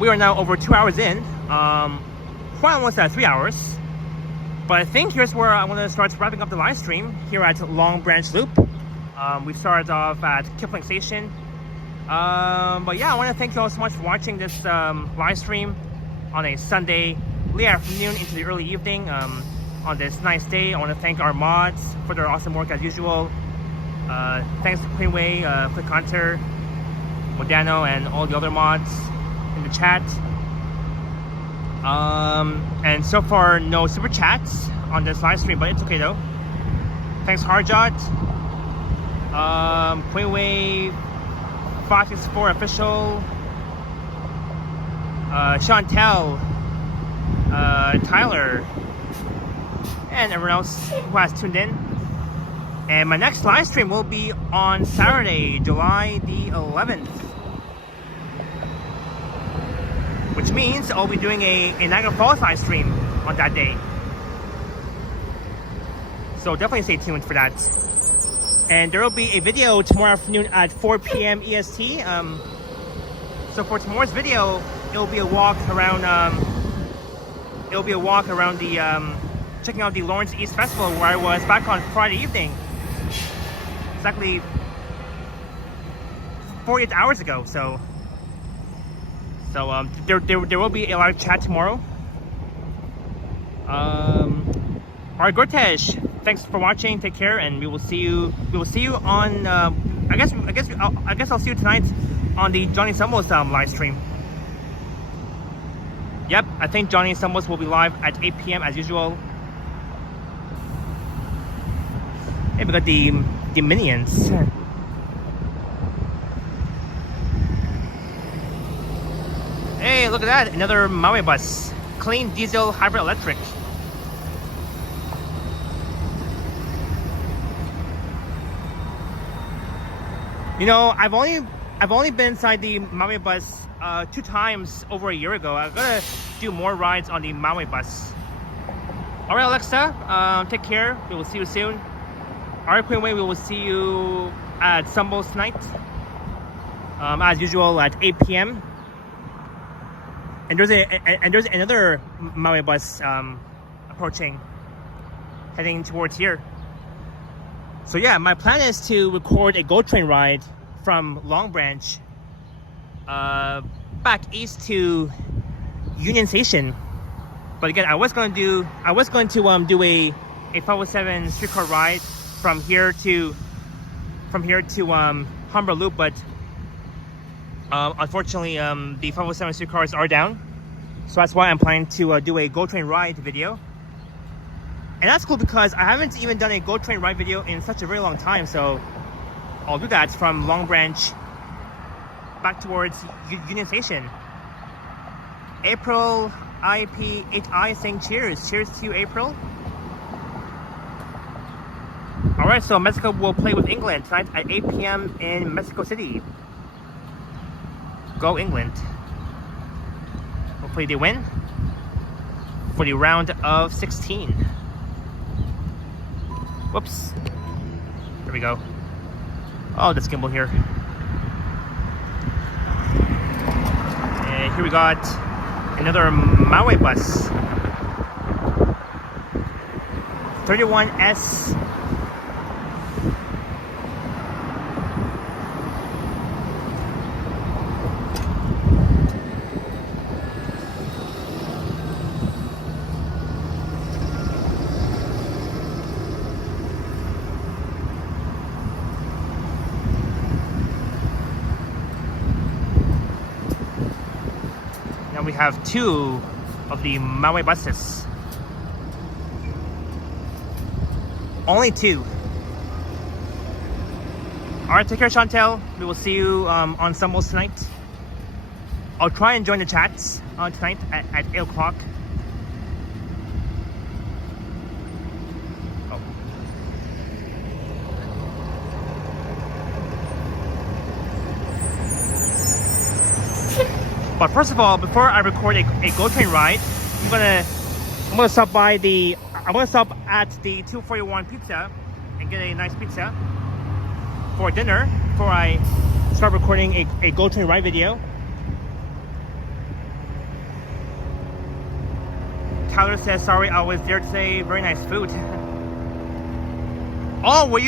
we are now over 2 hours in. Quite almost at 3 hours. But I think here's where I want to start wrapping up the live stream here at Long Branch Loop. We started off at Kipling Station. But yeah, I want to thank you all so much for watching this live stream on a Sunday late afternoon into the early evening on this nice day. I want to thank our mods for their awesome work as usual. Thanks to Queenway, Flick Hunter, Modano, and all the other mods in the chat. And so far, no super chats on this live stream, but it's okay though. Thanks, Harjot, Queenway 564 official, Chantel, Tyler, and everyone else who has tuned in. And my next live stream will be on Saturday, July the 11th. Which means I'll be doing a Niagara Falls live stream on that day. So definitely stay tuned for that. And there will be a video tomorrow afternoon at 4 p.m. EST. So for tomorrow's video, it'll be a walk around. The checking out the Lawrence East Festival where I was back on Friday evening. Exactly 48 hours ago. So there will be a live chat tomorrow. Alright, Gortesh, thanks for watching. Take care, and we will see you on. I guess I'll see you tonight on the Johnny Summos live stream. Yep, I think Johnny Summos will be live at 8 p.m. as usual. Hey, we got the minions. Hey, look at that! Another Maui bus, clean diesel hybrid electric. You know, I've only been inside the Maui bus 2 times over a year ago. I'm gonna do more rides on the Maui bus. All right, Alexa, take care. We will see you soon. All right, Queen Wei, we will see you at Sumbos tonight, as usual at 8 p.m. And there's another Maui bus approaching, heading towards here. So yeah, my plan is to record a GO train ride from Long Branch back east to Union Station. But again, I was going to do a 507 streetcar ride from here to Humber Loop, but unfortunately the 507 streetcars are down. So that's why I'm planning to do a GO train ride video. And that's cool because I haven't even done a GO train ride video in such a very long time, so I'll do that from Long Branch back towards Union Station. April IP8I saying cheers. Cheers to you, April. Alright, so Mexico will play with England tonight at 8 p.m. in Mexico City. Go England. Hopefully they win for the round of 16. Whoops. There we go. Oh, that's gimbal here. And here we got another Maui bus. 31S. We have 2 of the Maui buses. Only 2. Alright, take care, Chantel. We will see you on Summos tonight. I'll try and join the chats tonight at 8 o'clock. But first of all, before I record a GO train ride, I'm gonna stop at the 241 Pizza and get a nice pizza for dinner before I start recording a GO train ride video. Tyler says, sorry, I was there today. Very nice food. Oh, were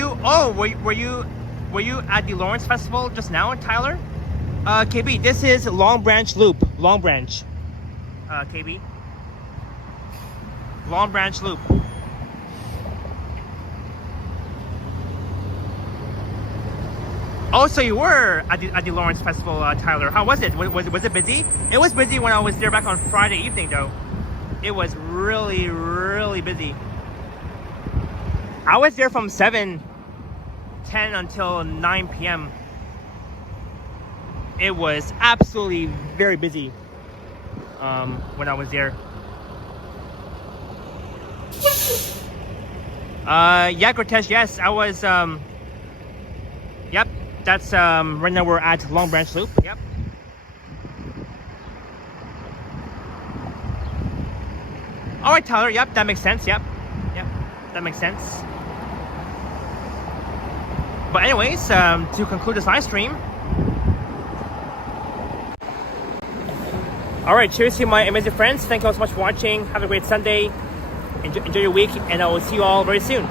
you at the Lawrence Festival just now, Tyler? KB, this is Long Branch Loop. Long Branch. KB. Long Branch Loop. Oh, so you were at the Lawrence Festival, Tyler. How was it? Was it busy? It was busy when I was there back on Friday evening, though. It was really, really busy. I was there from 7:10 until 9 p.m. It was absolutely very busy when I was there. Yeah, Cortez, yes. I was, yep. That's, right now we're at Long Branch Loop. Yep. All right, Tyler. Yep, that makes sense. Yep. Yep, that makes sense. But anyways, to conclude this live stream. All right, cheers to my amazing friends. Thank you all so much for watching. Have a great Sunday. Enjoy your week, and I will see you all very soon.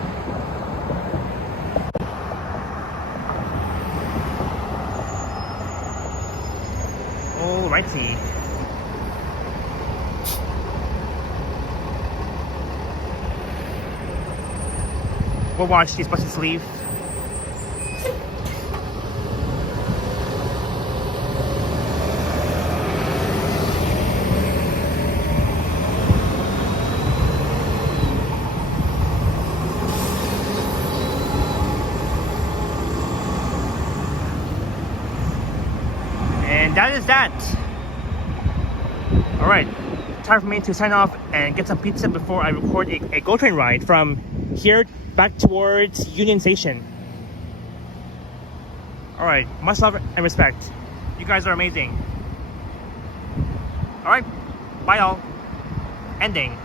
Alrighty. We'll watch these buses leave. And that is that. Alright, time for me to sign off and get some pizza before I record a GO train ride from here back towards Union Station. Alright, much love and respect. You guys are amazing. Alright, bye all. Ending.